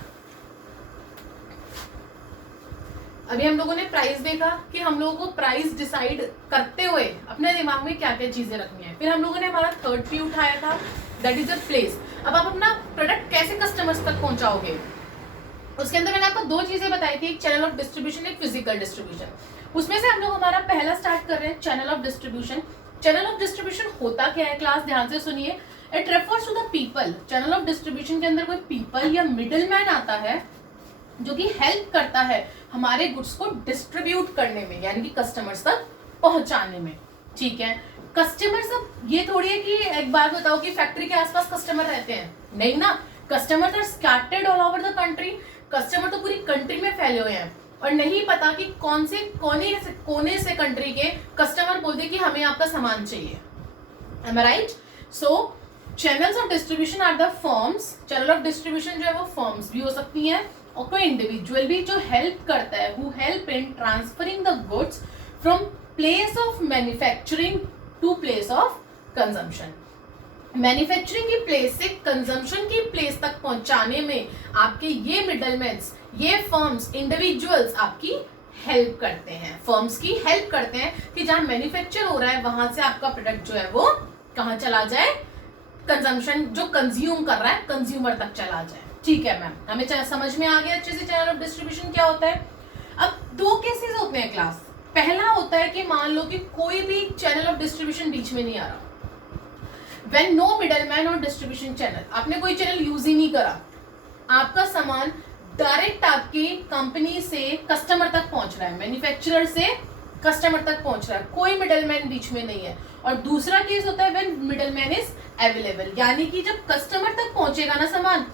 अभी हम लोगों ने प्राइस देखा कि हम लोगों को प्राइस डिसाइड करते हुए अपने दिमाग में क्या क्या चीजें रखनी है। फिर हम लोगों ने हमारा थर्ड पी उठाया था, दैट इज अ प्लेस। अब आप अपना प्रोडक्ट कैसे कस्टमर्स तक पहुंचाओगे, उसके अंदर मैंने आपको दो चीजें बताई थी, एक चैनल ऑफ डिस्ट्रीब्यूशन, एक फिजिकल डिस्ट्रीब्यूशन। उसमें से हम लोग हमारा पहला स्टार्ट कर रहे हैं channel of distribution. Channel of distribution होता क्या है क्लास, ध्यान से सुनिए। It refers to the people. Channel of distribution के अंदर कोई पीपल या मिडिल मैन आता है जो कि हेल्प करता है हमारे गुड्स को डिस्ट्रीब्यूट करने में, यानी कि कस्टमर्स तक पहुंचाने में। ठीक है, कस्टमर्स, अब ये थोड़ी है कि एक बात बताओ कि फैक्ट्री के आसपास कस्टमर रहते हैं, नहीं ना, customer are scattered all over the country. Customer तो पूरी कंट्री में फैले हुए हैं और नहीं पता कि कौन से कोने से कंट्री के कस्टमर बोलते कि हमें आपका सामान चाहिए। Am I right? So channels of distribution are the firms। Channel of distribution जो है वो फर्म्स भी हो सकती हैं और कोई इंडिविजुअल भी जो हेल्प करता है, who help in transferring the goods from place of manufacturing to place of consumption. Manufacturing की प्लेस से कंजम्पशन की प्लेस तक पहुंचाने में आपके ये मिडलमैन्स, ये फर्म्स, इंडिविजुअल्स आपकी हेल्प करते हैं, फर्म्स की हेल्प करते हैं कि जहां मैन्युफैक्चर हो रहा है वहां से आपका प्रोडक्ट जो है वो कहां चला जाए, कंजम्पशन जो कंज्यूम कर रहा है कंज्यूमर तक चला जाए। ठीक है मैम, हमें समझ में आ गया अच्छे से चैनल ऑफ डिस्ट्रीब्यूशन क्या होता है। अब दो केसेस होते हैं क्लास। पहला होता है कि मान लो कि कोई भी चैनल ऑफ डिस्ट्रीब्यूशन बीच में नहीं आ रहा, व्हेन नो मिडलमैन और डिस्ट्रीब्यूशन चैनल, आपने कोई चैनल यूज ही नहीं करा, आपका सामान डायरेक्ट आपकी कंपनी से कस्टमर तक पहुंच रहा है, मैन्युफैक्चरर से कस्टमर तक पहुंच रहा है, कोई मिडलमैन बीच में नहीं है। और दूसरा केस होता है व्हेन मिडलमैन इज अवेलेबल, यानी कि जब कस्टमर तक पहुंचेगा ना सामान,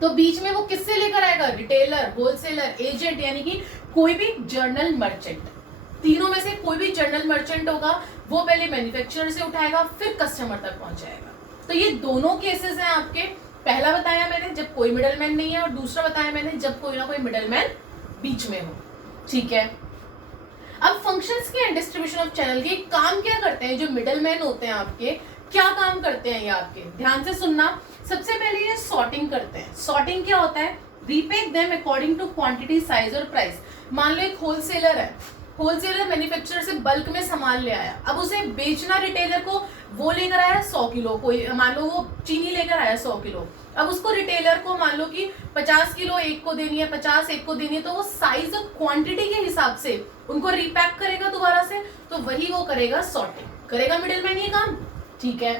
तो बीच में वो किससे लेकर आएगा, रिटेलर, होलसेलर, एजेंट, यानी कि कोई भी जर्नल मर्चेंट। तीनों में से कोई भी जर्नल मर्चेंट होगा, वो पहले मैन्युफैक्चरर से उठाएगा फिर कस्टमर तक पहुंचाएगा। तो ये दोनों केसेस हैं आपके। पहला बताया मैंने जब कोई मिडलमैन नहीं है, और दूसरा बताया मैंने जब कोई ना कोई मिडलमैन बीच में हो। ठीक है, अब फंक्शंस के एंड डिस्ट्रीब्यूशन ऑफ चैनल के काम क्या करते हैं, जो मिडलमैन होते हैं आपके क्या काम करते हैं ये आपके, ध्यान से सुनना। सबसे पहले ये सॉर्टिंग करते हैं। सॉर्टिंग क्या होता है, repack them according to quantity, size और प्राइस। मान लो एक होलसेलर है, होलसेलर मैन्युफैक्चरर से बल्क में सामान ले आया, अब उसे बेचना रिटेलर को, वो लेकर आया 100 किलो, कोई मान लो वो चीनी लेकर आया 100 किलो, अब उसको रिटेलर को मान लो कि 50 किलो एक को देनी है, 50 एक को देनी है, तो वो साइज और क्वांटिटी के हिसाब से उनको रीपैक करेगा दोबारा से, तो वही वो करेगा, सॉर्टिंग करेगा मिडिलमैन ये काम। ठीक है,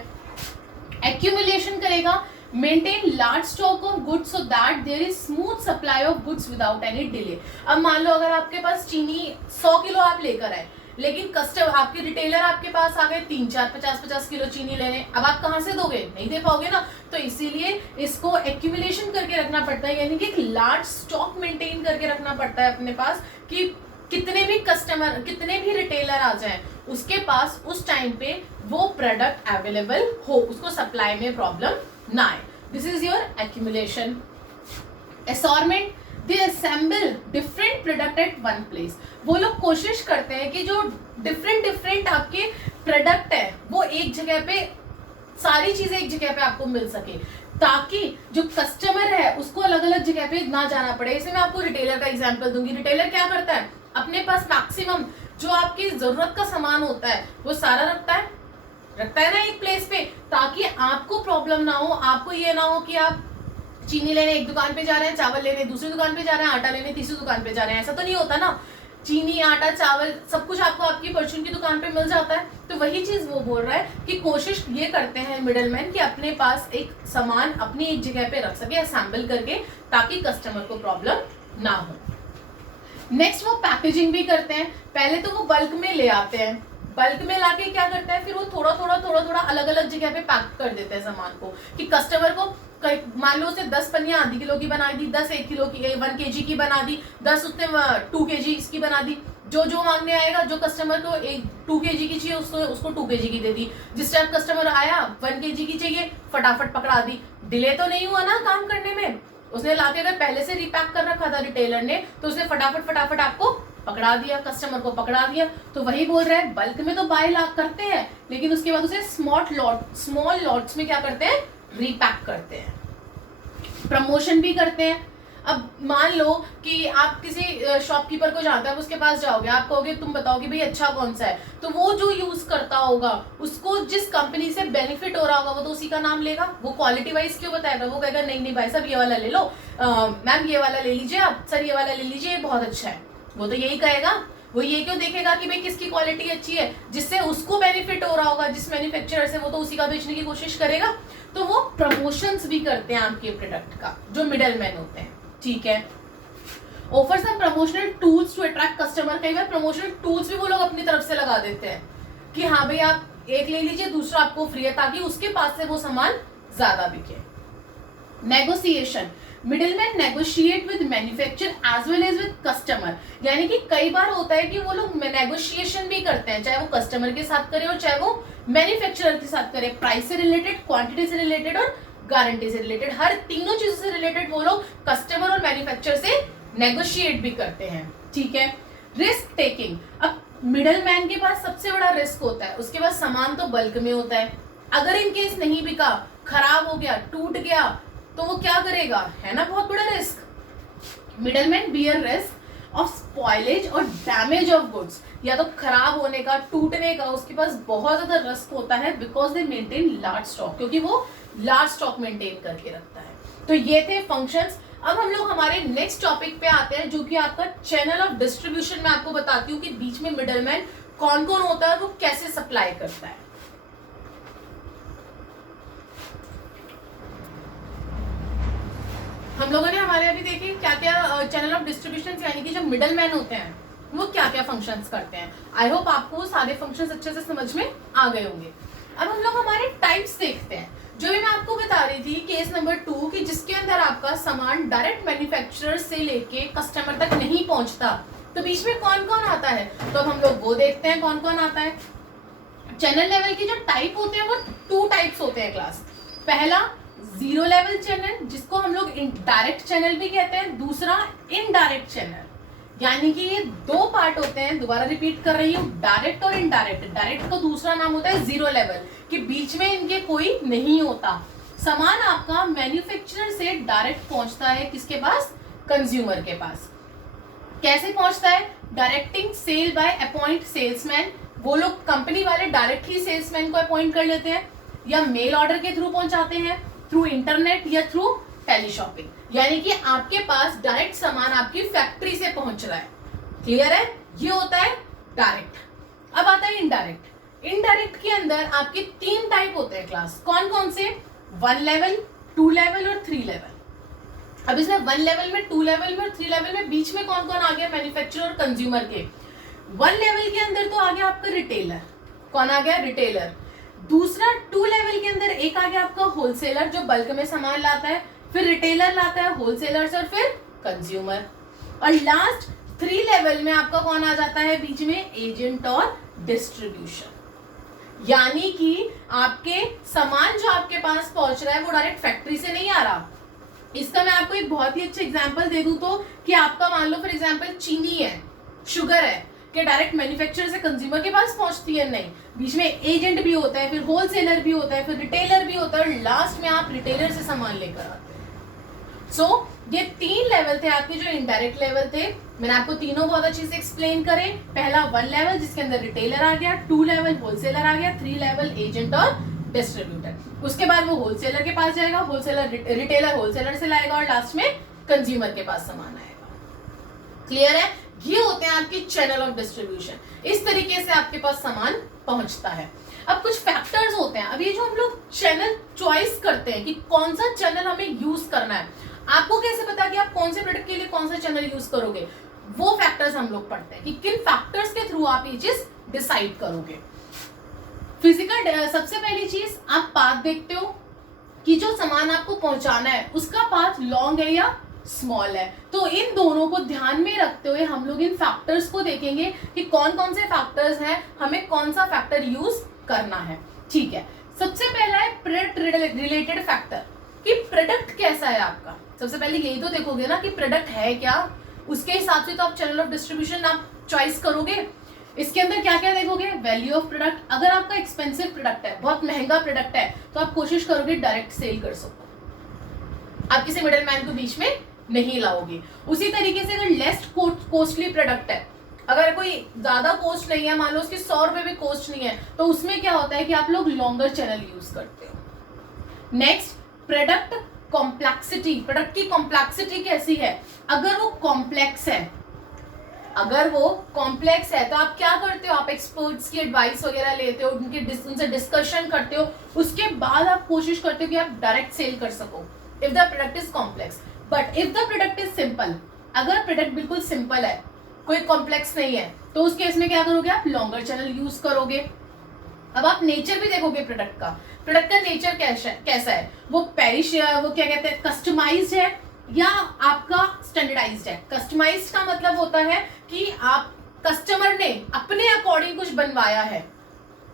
एक्यूमुलेशन करेगा, maintain large stock of goods so that there is smooth supply of goods without any delay. अब मान लो अगर आपके पास चीनी 100 किलो आप लेकर आए, लेकिन कस्टमर आपके रिटेलर आपके पास आ गए 3-4 50-50 किलो चीनी लेने, अब आप कहाँ से दोगे, नहीं दे पाओगे ना। तो इसीलिए इसको एक्यूमुलेशन करके रखना पड़ता है, यानी कि एक लार्ज स्टॉक मेंटेन करके रखना पड़ता है अपने पास, कि कितने भी कस्टमर, कितने भी रिटेलर आ जाएं, उसके पास उस टाइम पे वो प्रोडक्ट अवेलेबल हो, उसको सप्लाई में प्रॉब्लम ना आए। This is your accumulation. Assortment, they assemble different product at one place. वो लोग कोशिश करते हैं कि जो डिफरेंट आपके प्रोडक्ट है वो एक जगह पे, सारी चीजें एक जगह पे आपको मिल सके, ताकि जो कस्टमर है उसको अलग अलग जगह पे ना जाना पड़े। इसे मैं आपको रिटेलर का एग्जांपल दूंगी। रिटेलर क्या करता है, अपने पास मैक्सिमम जो आपकी जरूरत का सामान होता है वो सारा रखता है ना एक प्लेस पे, ताकि आपको प्रॉब्लम ना हो। आपको ये ना हो कि आप चीनी लेने एक दुकान पे जा रहे हैं, चावल लेने दूसरी दुकान पे जा रहे हैं, आटा लेने तीसरी दुकान पे जा रहे हैं, ऐसा तो नहीं होता ना। चीनी, आटा, चावल सब कुछ आपको आपकी परचून की दुकान पे मिल जाता है। तो वही चीज वो बोल रहा है कि कोशिश ये करते हैं मिडलमैन कि अपने पास एक सामान अपनी एक जगह पे रख सके असेंबल करके, ताकि कस्टमर को प्रॉब्लम ना हो। नेक्स्ट वो पैकेजिंग भी करते हैं। पहले तो वो बल्क में ले आते हैं, बल्क में लाके क्या करते हैं, फिर वो थोड़ा थोड़ा अलग अलग जगह पे पैक कर देते हैं सामान को, कि कस्टमर को मान लो उसे 10 पन्नियां आधी किलो की बना दी, 10 1 किलो की 1 kg की बना दी, 10 उसने 2 kg इसकी बना दी। जो मांगने आएगा, जो कस्टमर को 2 kg की चाहिए उसको 2 kg की दे दी। जिस टाइम कस्टमर आया 1 kg की चाहिए, फटाफट पकड़ा दी। डिले तो नहीं हुआ ना काम करने में। उसने लाके अगर पहले से रिपैक कर रखा था रिटेलर ने, तो उसने फटाफट आपको पकड़ा दिया, कस्टमर को पकड़ा दिया। तो वही बोल रहे हैं, बल्क में तो बाय लाख करते हैं, लेकिन उसके बाद उसे स्मॉल लॉट्स में क्या करते हैं, रिपैक करते हैं। प्रमोशन भी करते हैं। अब मान लो कि आप किसी शॉपकीपर को जानते हैं, उसके पास जाओगे, आप कहोगे तुम बताओ कि भाई अच्छा कौन सा है, तो वो जो यूज करता होगा, उसको जिस कंपनी से बेनिफिट हो रहा होगा वो तो उसी का नाम लेगा। वो क्वालिटी वाइज क्यों बताएगा, वो कहेगा नहीं भाई साहब ये वाला ले लो, मैम ये वाला ले लीजिए, आप सर ये वाला ले लीजिए, ये बहुत अच्छा है। वो तो यही कहेगा। वो ये क्यों देखेगा कि भाई किसकी क्वालिटी अच्छी है, जिससे उसको बेनिफिट हो रहा होगा, जिस मैन्युफैक्चरर से, वो तो उसी का बेचने की कोशिश करेगा। तो वो प्रमोशंस भी करते हैं आपके प्रोडक्ट का, जो मिडलमैन होते हैं, ठीक है। Offer some promotional tools to attract customer. कई बार प्रमोशनल टूल्स भी वो लोग अपनी तरफ से लगा देते हैं कि हाँ भाई आप एक ले लीजिए, दूसरा आपको फ्री है, ताकि उसके पास से वो सामान ज्यादा बिके। Negotiation, middleman negotiate with manufacturer as well as with customer. यानी कि कई बार होता है कि वो लोग नेगोशिएशन भी करते हैं, चाहे वो कस्टमर के साथ करे और चाहे वो मैन्युफैक्चरर के साथ करे। प्राइस से रिलेटेड, क्वांटिटी से रिलेटेड और गारंटी से रिलेटेड, हर तीनों चीजों से रिलेटेड वो लोग कस्टमर और मैन्युफैक्चरर से नेगोशिएट भी करते हैं, ठीक है। रिस्क टेकिंग, अब मिडलमैन के पास सबसे बड़ा रिस्क होता है, उसके पास सामान तो बल्क में होता है। अगर इन केस नहीं बिका, खराब हो गया, टूट गया, तो वो क्या करेगा, है ना बहुत बड़ा risk. Middleman bear risk of spoilage और डैमेज ऑफ गुड्स, या तो खराब होने का, टूटने का, उसके पास बहुत ज्यादा रिस्क होता है, because they maintain large stock, क्योंकि वो लार्ज स्टॉक मेंटेन करके रखता है। तो ये थे फंक्शंस। अब हम लोग हमारे नेक्स्ट टॉपिक पे आते हैं, जो कि आपका चैनल ऑफ डिस्ट्रीब्यूशन। मैं आपको बताती हूँ कि बीच में मिडलमैन कौन कौन होता है और वो कैसे सप्लाई करता है। हम लोगों ने हमारे अभी देखिए क्या क्या चैनल ऑफ डिस्ट्रीब्यूशन, यानी कि जो मिडलमैन होते हैं वो क्या क्या फंक्शंस करते हैं। आई होप आपको सारे फंक्शंस अच्छे से समझ में आ गए होंगे। अब हम लोग हमारे टाइप्स देखते हैं, जो भी मैं आपको बता रही थी केस नंबर 2, कि जिसके अंदर आपका सामान डायरेक्ट मैन्युफैक्चरर से लेके कस्टमर तक नहीं पहुंचता, तो बीच में कौन कौन आता है। तो अब हम लोग वो देखते हैं कौन कौन आता है। चैनल लेवल की जो टाइप होते हैं वो 2 टाइप्स होते हैं क्लास। पहला जीरो लेवल चैनल, जिसको हम लोग डायरेक्ट चैनल भी कहते हैं। दूसरा इनडायरेक्ट चैनल, यानी कि ये 2 पार्ट होते हैं। दोबारा रिपीट कर रही हूँ, डायरेक्ट और इनडायरेक्ट। डायरेक्ट का दूसरा नाम होता है जीरो लेवल, कि बीच में इनके कोई नहीं होता। सामान आपका मैन्युफैक्चरर से डायरेक्ट पहुंचता है, किसके पास, कंज्यूमर के पास। कैसे पहुंचता है, directing sale by appoint salesman. वो लोग कंपनी वाले डायरेक्ट ही सेल्समैन को अपॉइंट कर लेते हैं, या मेल ऑर्डर के थ्रू पहुंचाते हैं, थ्रू इंटरनेट या थ्रू टेलीशॉपिंग। यानी कि आपके पास डायरेक्ट सामान आपकी फैक्ट्री से पहुंच रहा है। क्लियर है, ये होता है डायरेक्ट। अब आता है इनडायरेक्ट। इनडायरेक्ट के अंदर आपके 3 टाइप होते हैं क्लास। कौन कौन से, 1 लेवल, 2 लेवल और 3 लेवल। अब इसमें 1 लेवल में, 2 लेवल में और 3 लेवल में बीच में कौन कौन आ गया, मैन्युफैक्चरर और कंज्यूमर के। 1 लेवल के अंदर तो आ गया आपका रिटेलर, कौन आ गया, रिटेलर। दूसरा 2 लेवल के अंदर एक आ गया आपका होलसेलर जो बल्क में सामान लाता है, फिर रिटेलर लाता है, होलसेलर और फिर कंज्यूमर, और लास्ट 3 लेवल में आपका कौन आ जाता है बीच में, एजेंट और डिस्ट्रीब्यूशन। यानी कि आपके सामान जो आपके पास पहुंच रहा है वो डायरेक्ट फैक्ट्री से नहीं आ रहा। इसका मैं आपको एक बहुत ही अच्छा एग्जांपल दे दूं तो कि आपका मान लो फॉर एग्जांपल चीनी है, शुगर है, कि डायरेक्ट मैन्युफैक्चरर से कंज्यूमर के पास पहुंचती है, नहीं, बीच में एजेंट भी होता है, फिर होलसेलर भी होता है, फिर रिटेलर भी होता है, और लास्ट में आप रिटेलर से सामान लेकर आते हैं। सो ये 3 लेवल थे आपके जो इनडायरेक्ट लेवल थे। मैंने आपको तीनों बहुत अच्छे से एक्सप्लेन करे। पहला 1 लेवल जिसके अंदर रिटेलर आ गया, 2 लेवल होलसेलर आ गया, 3 लेवल एजेंट और डिस्ट्रीब्यूटर। उसके बाद वो होलसेलर के पास जाएगा, होलसेलर रिटेलर होलसेलर से लाएगा, और लास्ट में कंज्यूमर के पास सामान आएगा। क्लियर है? ये होते हैं आपके चैनल ऑफ डिस्ट्रीब्यूशन। इस तरीके से आपके पास सामान पहुंचता है। अब कुछ फैक्टर्स होते हैं। अब ये जो हम लोग चैनल चॉइस करते हैं कि कौन सा चैनल हमें यूज करना है, आपको कैसे पता कि आप कौन से प्रोडक्ट के लिए कौन सा चैनल यूज करोगे, वो फैक्टर्स हम लोग पढ़ते हैं कि किन फैक्टर्स के थ्रू आप ये चीज डिसाइड करोगे। फिजिकल, सबसे पहली चीज आप पाथ देखते हो कि जो सामान आपको पहुंचाना है उसका पाथ लॉन्ग है या स्मॉल है। तो इन दोनों को ध्यान में रखते हुए हम लोग इन फैक्टर्स को देखेंगे कि कौन कौन से फैक्टर्स हैं, हमें कौन सा फैक्टर यूज करना है। ठीक है, सबसे पहला है प्रोडक्ट रिलेटेड फैक्टर, कि प्रोडक्ट कैसा है आपका। सबसे पहले यही तो देखोगे ना कि प्रोडक्ट है क्या, उसके हिसाब से तो आप चैनल ऑफ डिस्ट्रीब्यूशन आप चॉइस करोगे। इसके अंदर क्या क्या देखोगे, वैल्यू ऑफ प्रोडक्ट। अगर आपका एक्सपेंसिव प्रोडक्ट है, बहुत महंगा प्रोडक्ट है, तो आप कोशिश करोगे डायरेक्ट सेल कर सको, आप किसी मिडिल मैन को बीच में नहीं लाओगे। उसी तरीके से अगर लेस कॉस्टली प्रोडक्ट है, अगर कोई ज्यादा कॉस्ट नहीं है, मान लो उसकी 100 रुपए भी कॉस्ट नहीं है, तो उसमें क्या होता है कि आप लोग लॉन्गर चैनल यूज करते हो। Next, product complexity. प्रोडक्ट की कॉम्प्लेक्सिटी कैसी है, अगर वो कॉम्प्लेक्स है, अगर वो कॉम्प्लेक्स है तो आप क्या करते हो, आप एक्सपर्ट्स की एडवाइस वगैरह लेते हो, उनसे डिस्कशन करते हो, उसके बाद आप कोशिश करते हो कि आप डायरेक्ट सेल कर सको if the product is complex. But if the product is simple, अगर प्रोडक्ट बिल्कुल सिंपल है, कोई कॉम्प्लेक्स नहीं है, तो उस केस में क्या करोगे, आप लॉन्गर चैनल यूज करोगे। अब आप नेचर भी देखोगे प्रोडक्ट का, प्रोडक्ट का नेचर कैसा है, वो पेरिश, वो क्या कहते हैं, कस्टमाइज्ड है या आपका स्टैंडर्डाइज्ड है। कस्टमाइज्ड का मतलब होता है कि आप कस्टमर ने अपने अकॉर्डिंग कुछ बनवाया है,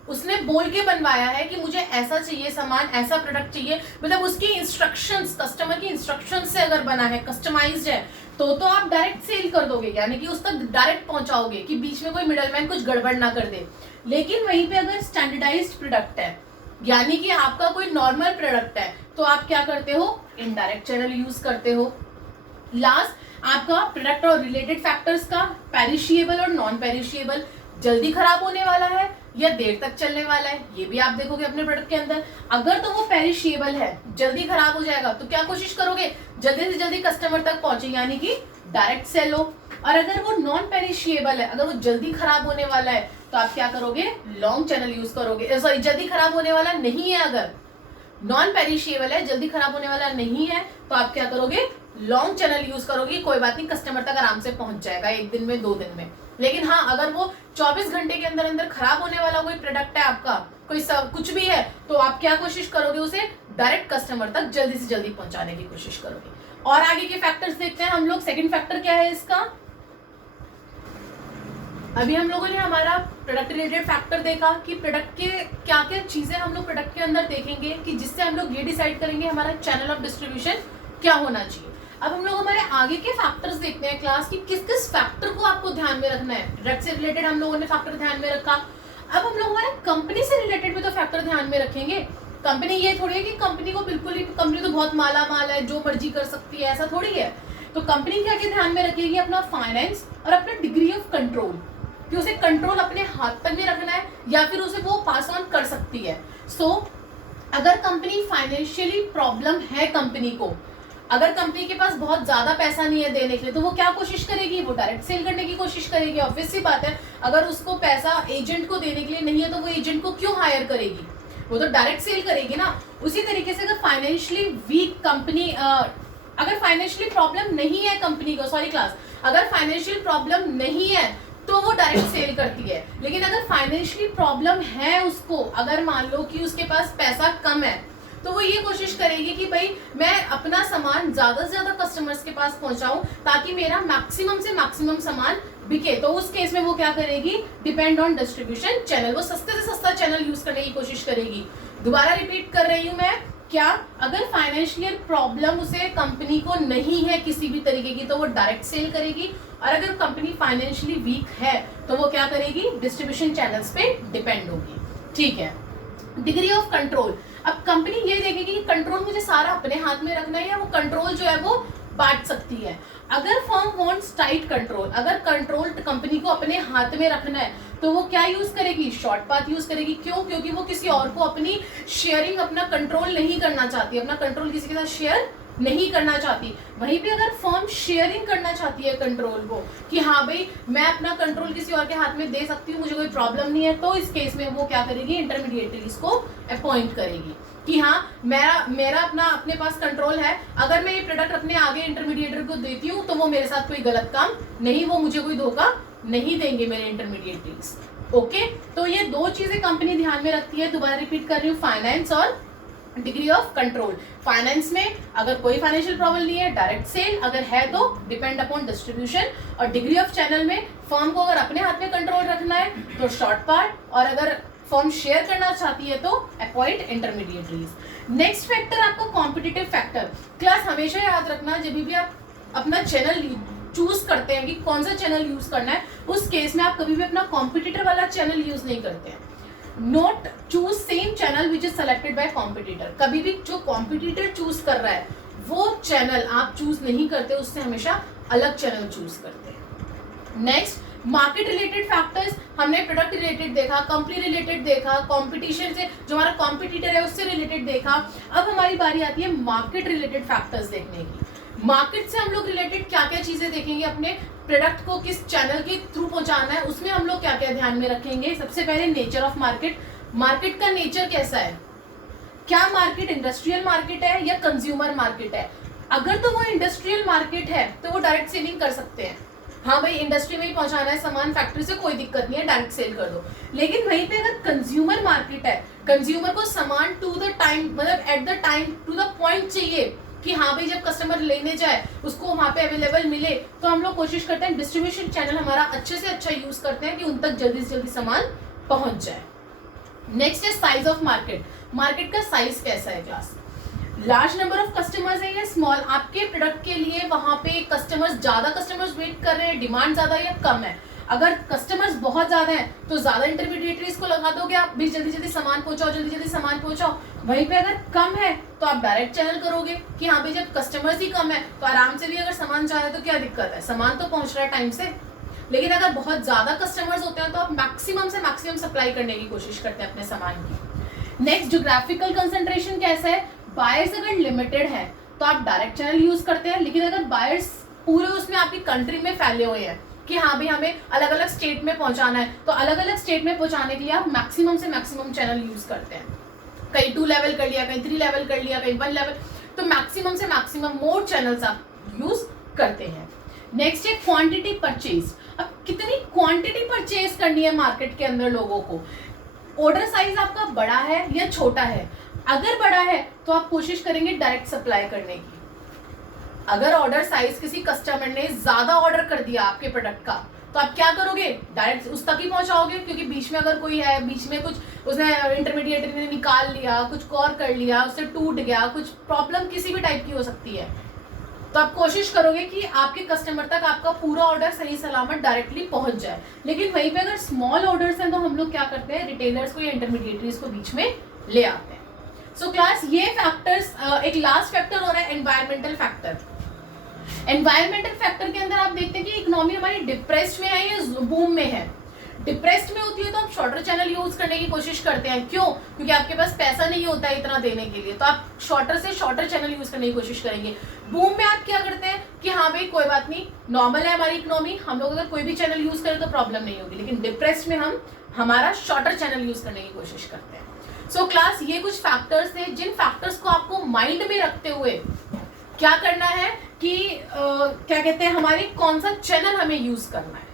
उसने बोल के बनवाया है कि मुझे ऐसा चाहिए सामान, ऐसा प्रोडक्ट चाहिए, मतलब उसकी इंस्ट्रक्शंस, कस्टमर की इंस्ट्रक्शंस से अगर बना है, कस्टमाइज्ड है, तो आप डायरेक्ट सेल कर दोगे, यानी कि उस तक डायरेक्ट पहुंचाओगे कि बीच में कोई मिडलमैन कुछ गड़बड़ ना कर दे। लेकिन वहीं पे अगर स्टैंडर्डाइज्ड प्रोडक्ट है, यानी कि आपका कोई नॉर्मल प्रोडक्ट है, तो आप क्या करते हो, इनडायरेक्ट चैनल यूज करते हो। लास्ट, आपका प्रोडक्ट और रिलेटेड फैक्टर्स का, पेरिशिएबल और नॉन पेरिशिएबल, जल्दी खराब होने वाला है या देर तक चलने वाला है, ये भी आप देखोगे अपने प्रोडक्ट के अंदर। अगर तो वो पेरिशिएबल है, जल्दी खराब हो जाएगा, तो क्या कोशिश करोगे, जल्दी से जल्दी कस्टमर तक पहुंचे, यानी कि डायरेक्ट सेल हो। और अगर वो नॉन पेरिशिएबल है, अगर वो जल्दी खराब होने वाला है, तो आप क्या करोगे, लॉन्ग चैनल यूज करोगे। सॉरी, जल्दी खराब होने वाला नहीं है, अगर नॉन पेरिशिएबल है, जल्दी खराब होने वाला नहीं है, तो आप क्या करोगे, लॉन्ग चैनल यूज करोगे। कोई बात नहीं, कस्टमर तक आराम से पहुंच जाएगा 1 दिन में, 2 दिन में। लेकिन हाँ, अगर वो 24 घंटे के अंदर अंदर खराब होने वाला कोई प्रोडक्ट है आपका, कोई कुछ भी है, तो आप क्या कोशिश करोगे, उसे डायरेक्ट कस्टमर तक जल्दी से जल्दी पहुंचाने की कोशिश करोगे। और आगे के फैक्टर्स देखते हैं हम लोग। सेकंड फैक्टर क्या है इसका, अभी हम लोगों ने हमारा प्रोडक्ट रिलेटेड फैक्टर देखा कि प्रोडक्ट के क्या क्या चीजें हम लोग प्रोडक्ट के अंदर देखेंगे कि जिससे हम लोग ये डिसाइड करेंगे हमारा चैनल ऑफ डिस्ट्रीब्यूशन क्या होना चाहिए। अब हम लोग हमारे आगे के फैक्टर्स देखते हैं क्लास की, किस किस फैक्टर को आपको ध्यान में रखना है। प्रोडक्ट से रिलेटेड हम लोगों ने फैक्टर ध्यान में रखा, अब हम लोग हमारे कंपनी से रिलेटेड भी तो फैक्टर ध्यान में रखेंगे। कंपनी ये थोड़ी है कि कंपनी को बिल्कुल ही, कंपनी तो बहुत माला माल है, जो मर्जी कर सकती है, ऐसा थोड़ी है। तो कंपनी क्या क्या ध्यान में रखेगी, अपना फाइनेंस और अपना डिग्री ऑफ कंट्रोल, कि उसे कंट्रोल अपने हाथ तक भी रखना है या फिर उसे वो पास ऑन कर सकती है। सो अगर कंपनी फाइनेंशियली प्रॉब्लम है, कंपनी को अगर कंपनी के पास बहुत ज्यादा पैसा नहीं है देने के लिए, तो वो क्या कोशिश करेगी, वो डायरेक्ट सेल करने की कोशिश करेगी। ऑब्वियस सी बात है, अगर उसको पैसा एजेंट को देने के लिए नहीं है, तो वो एजेंट को क्यों हायर करेगी, वो तो डायरेक्ट सेल करेगी ना। उसी तरीके से अगर फाइनेंशियली वीक कंपनी, अगर फाइनेंशियली प्रॉब्लम नहीं है कंपनी को, सॉरी क्लास, अगर फाइनेंशियल प्रॉब्लम नहीं है, तो वो डायरेक्ट सेल करती है। लेकिन अगर फाइनेंशियली प्रॉब्लम है उसको, अगर मान लो कि उसके पास पैसा कम है, तो वो ये कोशिश करेगी कि भाई मैं अपना सामान ज्यादा से ज्यादा कस्टमर्स के पास पहुंचाऊं ताकि मेरा मैक्सिमम से मैक्सिमम सामान बिके। तो उस केस में वो क्या करेगी, डिपेंड ऑन डिस्ट्रीब्यूशन चैनल, वो सस्ते से सस्ता चैनल यूज करने की कोशिश करेगी। दोबारा रिपीट कर रही हूं मैं, क्या अगर फाइनेंशियल प्रॉब्लम उसे कंपनी को नहीं है किसी भी तरीके की, तो वो डायरेक्ट सेल करेगी। और अगर कंपनी फाइनेंशियली वीक है तो वो क्या करेगी, डिस्ट्रीब्यूशन चैनल्स पे डिपेंड होगी। ठीक है। डिग्री ऑफ कंट्रोल, अब कंपनी ये देखेगी कि कंट्रोल मुझे सारा अपने हाथ में रखना है या वो कंट्रोल जो है वो बांट सकती है। अगर फर्म वांट्स टाइट कंट्रोल, अगर कंट्रोल कंपनी को अपने हाथ में रखना है, तो वो क्या यूज करेगी, शॉर्ट पाथ यूज करेगी। क्यों? क्योंकि वो किसी और को अपनी शेयरिंग, अपना कंट्रोल नहीं करना चाहती, अपना कंट्रोल किसी के साथ शेयर नहीं करना चाहती। वहीं पे अगर फर्म शेयरिंग करना चाहती है कंट्रोल को, कि हाँ भाई मैं अपना कंट्रोल किसी और के हाथ में दे सकती हूँ, मुझे कोई प्रॉब्लम नहीं है, तो इस केस में वो क्या करेगी, इंटरमीडिएटरीज को अपॉइंट करेगी कि हाँ मेरा अपना अपने पास कंट्रोल है, अगर मैं ये प्रोडक्ट अपने आगे इंटरमीडिएटर को देती हूँ तो वो मेरे साथ कोई गलत काम नहीं, वो मुझे कोई धोखा नहीं देंगे मेरे इंटरमीडिएटरीज। ओके, तो ये दो चीजें कंपनी ध्यान में रखती है। दोबारा रिपीट कर रही हूँ, फाइनेंस और डिग्री ऑफ कंट्रोल। फाइनेंस में अगर कोई फाइनेंशियल प्रॉब्लम नहीं है, डायरेक्ट सेल, अगर है तो डिपेंड अपॉन डिस्ट्रीब्यूशन। और डिग्री ऑफ चैनल में फर्म को अगर अपने हाथ में कंट्रोल रखना है तो शॉर्ट पार्ट, और अगर फर्म शेयर करना चाहती है तो अपॉइंट इंटरमीडिएटरीज। नेक्स्ट फैक्टर आपका कॉम्पिटिटिव फैक्टर। क्लास हमेशा याद रखना, जब भी आप अपना चैनल चूज करते हैं कि कौन सा चैनल यूज करना है, उस केस में आप कभी भी अपना कॉम्पिटिटर वाला चैनल यूज नहीं करते हैं। Note choose same channel which is selected bye competitor. कभी भी जो कॉम्पिटिटर चूज कर रहा है वो चैनल आप चूज नहीं करते, उससे हमेशा अलग चैनल चूज करते हैं। Next, market related factors. हमने प्रोडक्ट रिलेटेड देखा, कंपनी रिलेटेड देखा, कंपटीशन से जो हमारा कॉम्पिटिटर है उससे रिलेटेड देखा। अब हमारी बारी आती है मार्केट रिलेटेड फैक्टर्स देखने की। मार्केट से हम लोग रिलेटेड क्या क्या चीजें देखेंगे, अपने प्रोडक्ट को किस चैनल के थ्रू पहुंचाना है, उसमें हम लोग क्या क्या ध्यान में रखेंगे। सबसे पहले नेचर ऑफ मार्केट। मार्केट का नेचर कैसा है, क्या मार्केट इंडस्ट्रियल मार्केट है या कंज्यूमर मार्केट है। अगर तो वो इंडस्ट्रियल मार्केट है तो वो डायरेक्ट सेलिंग कर सकते हैं, हाँ भाई इंडस्ट्री में ही पहुंचाना है सामान, फैक्ट्री से कोई दिक्कत नहीं है, डायरेक्ट सेल कर दो। लेकिन वहीं पे अगर कंज्यूमर मार्केट है, कंज्यूमर को सामान टू द टाइम, मतलब at the time to the point चाहिए कि हाँ भाई जब कस्टमर लेने जाए उसको वहां पे अवेलेबल मिले, तो हम लोग कोशिश करते हैं डिस्ट्रीब्यूशन चैनल हमारा अच्छे से अच्छा यूज करते हैं कि उन तक जल्दी से जल्दी सामान पहुंच जाए। नेक्स्ट है साइज ऑफ मार्केट। मार्केट का साइज कैसा है class, large number of customers है या स्मॉल। आपके प्रोडक्ट के लिए वहां पे कस्टमर्स, ज्यादा कस्टमर्स वेट कर रहे हैं, डिमांड ज्यादा या कम है। अगर कस्टमर्स बहुत ज्यादा हैं तो ज्यादा इंटरमीडिएटरीज को लगा दोगे आप, भी जल्दी जल्दी सामान पहुंचाओ, जल्दी जल्दी सामान पहुंचाओ। वहीं पे अगर कम है तो आप डायरेक्ट चैनल करोगे कि हाँ भाई जब कस्टमर्स ही कम है तो आराम से भी अगर सामान जा रहा है तो क्या दिक्कत है, सामान तो पहुंच रहा है टाइम से। लेकिन अगर बहुत ज्यादा कस्टमर्स होते हैं तो आप मैक्सिमम से मैक्सिमम सप्लाई करने की कोशिश करते हैं अपने सामान की। नेक्स्ट, ज्योग्राफिकल कंसंट्रेशन कैसा है। बायर्स अगर लिमिटेड है तो आप डायरेक्ट चैनल यूज करते हैं, लेकिन अगर बायर्स पूरे उसमें आपकी कंट्री में फैले हुए हैं कि हाँ भाई हमें अलग अलग स्टेट में पहुंचाना है, तो अलग अलग स्टेट में पहुंचाने के लिए आप मैक्सिमम से मैक्सिमम चैनल यूज करते हैं। कहीं 2 लेवल कर लिया, कहीं 3 लेवल कर लिया, कहीं 1 लेवल, तो मैक्सिमम से मैक्सिमम मोर चैनल्स आप यूज करते हैं। नेक्स्ट है क्वांटिटी परचेज। अब कितनी क्वांटिटी परचेज करनी है मार्केट के अंदर लोगों को। ऑर्डर साइज आपका बड़ा है या छोटा है। अगर बड़ा है तो आप कोशिश करेंगे डायरेक्ट सप्लाई करने की। अगर ऑर्डर साइज किसी कस्टमर ने ज्यादा ऑर्डर कर दिया आपके प्रोडक्ट का, तो आप क्या करोगे, डायरेक्ट उस तक ही पहुंचाओगे, क्योंकि बीच में अगर कोई है, बीच में कुछ उसने इंटरमीडिएट ने निकाल लिया, कुछ और कर लिया, उससे टूट गया, कुछ प्रॉब्लम किसी भी टाइप की हो सकती है, तो आप कोशिश करोगे कि आपके कस्टमर तक आपका पूरा ऑर्डर सही सलामत डायरेक्टली पहुंच जाए। लेकिन वहीं पे अगर स्मॉल ऑर्डर्स हैं तो हम लोग क्या करते हैं, रिटेलर्स को या इंटरमीडिएटरीज को बीच में ले आते हैं। सो क्लास ये फैक्टर्स, एक लास्ट फैक्टर हो रहा है एनवायरमेंटल फैक्टर। एनवायरमेंटल फैक्टर के अंदर आप देखते हैं कि इकोनॉमी हमारी डिप्रेस्ड में है या बूम में है। डिप्रेस्ड में होती है तो आप शॉर्टर चैनल यूज करने की कोशिश करते हैं। क्यों? क्योंकि आपके पास पैसा नहीं होता है इतना देने के लिए, तो आप शॉर्टर से शॉर्टर चैनल यूज करने की कोशिश करेंगे। बूम में आप क्या करते हैं कि हाँ भाई कोई बात नहीं, नॉर्मल है हमारी इकोनॉमी, हम लोग अगर कोई भी चैनल यूज करें तो प्रॉब्लम नहीं होगी। लेकिन डिप्रेस्ड में हम हमारा शॉर्टर चैनल यूज करने की कोशिश करते हैं। सो क्लास ये कुछ फैक्टर्स थे जिन फैक्टर्स को आपको माइंड में रखते हुए क्या करना है कि क्या कहते हैं, हमारे कौन सा चैनल हमें यूज करना है।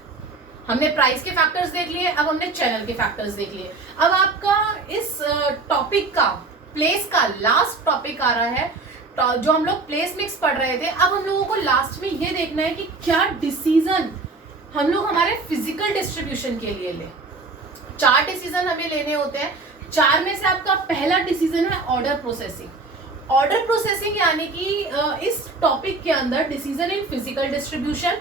हमने प्राइस के फैक्टर्स देख लिए, अब हमने चैनल के फैक्टर्स देख लिए। अब आपका इस टॉपिक का प्लेस का लास्ट टॉपिक आ रहा है, जो हम लोग प्लेस मिक्स पढ़ रहे थे। अब हम लोगों को लास्ट में ये देखना है कि क्या डिसीजन हम लोग हमारे फिजिकल डिस्ट्रीब्यूशन के लिए लें। 4 डिसीजन हमें लेने होते हैं। 4 में से आपका पहला डिसीजन है ऑर्डर प्रोसेसिंग। ऑर्डर प्रोसेसिंग यानी कि इस टॉपिक के अंदर डिसीजन इन फिजिकल डिस्ट्रीब्यूशन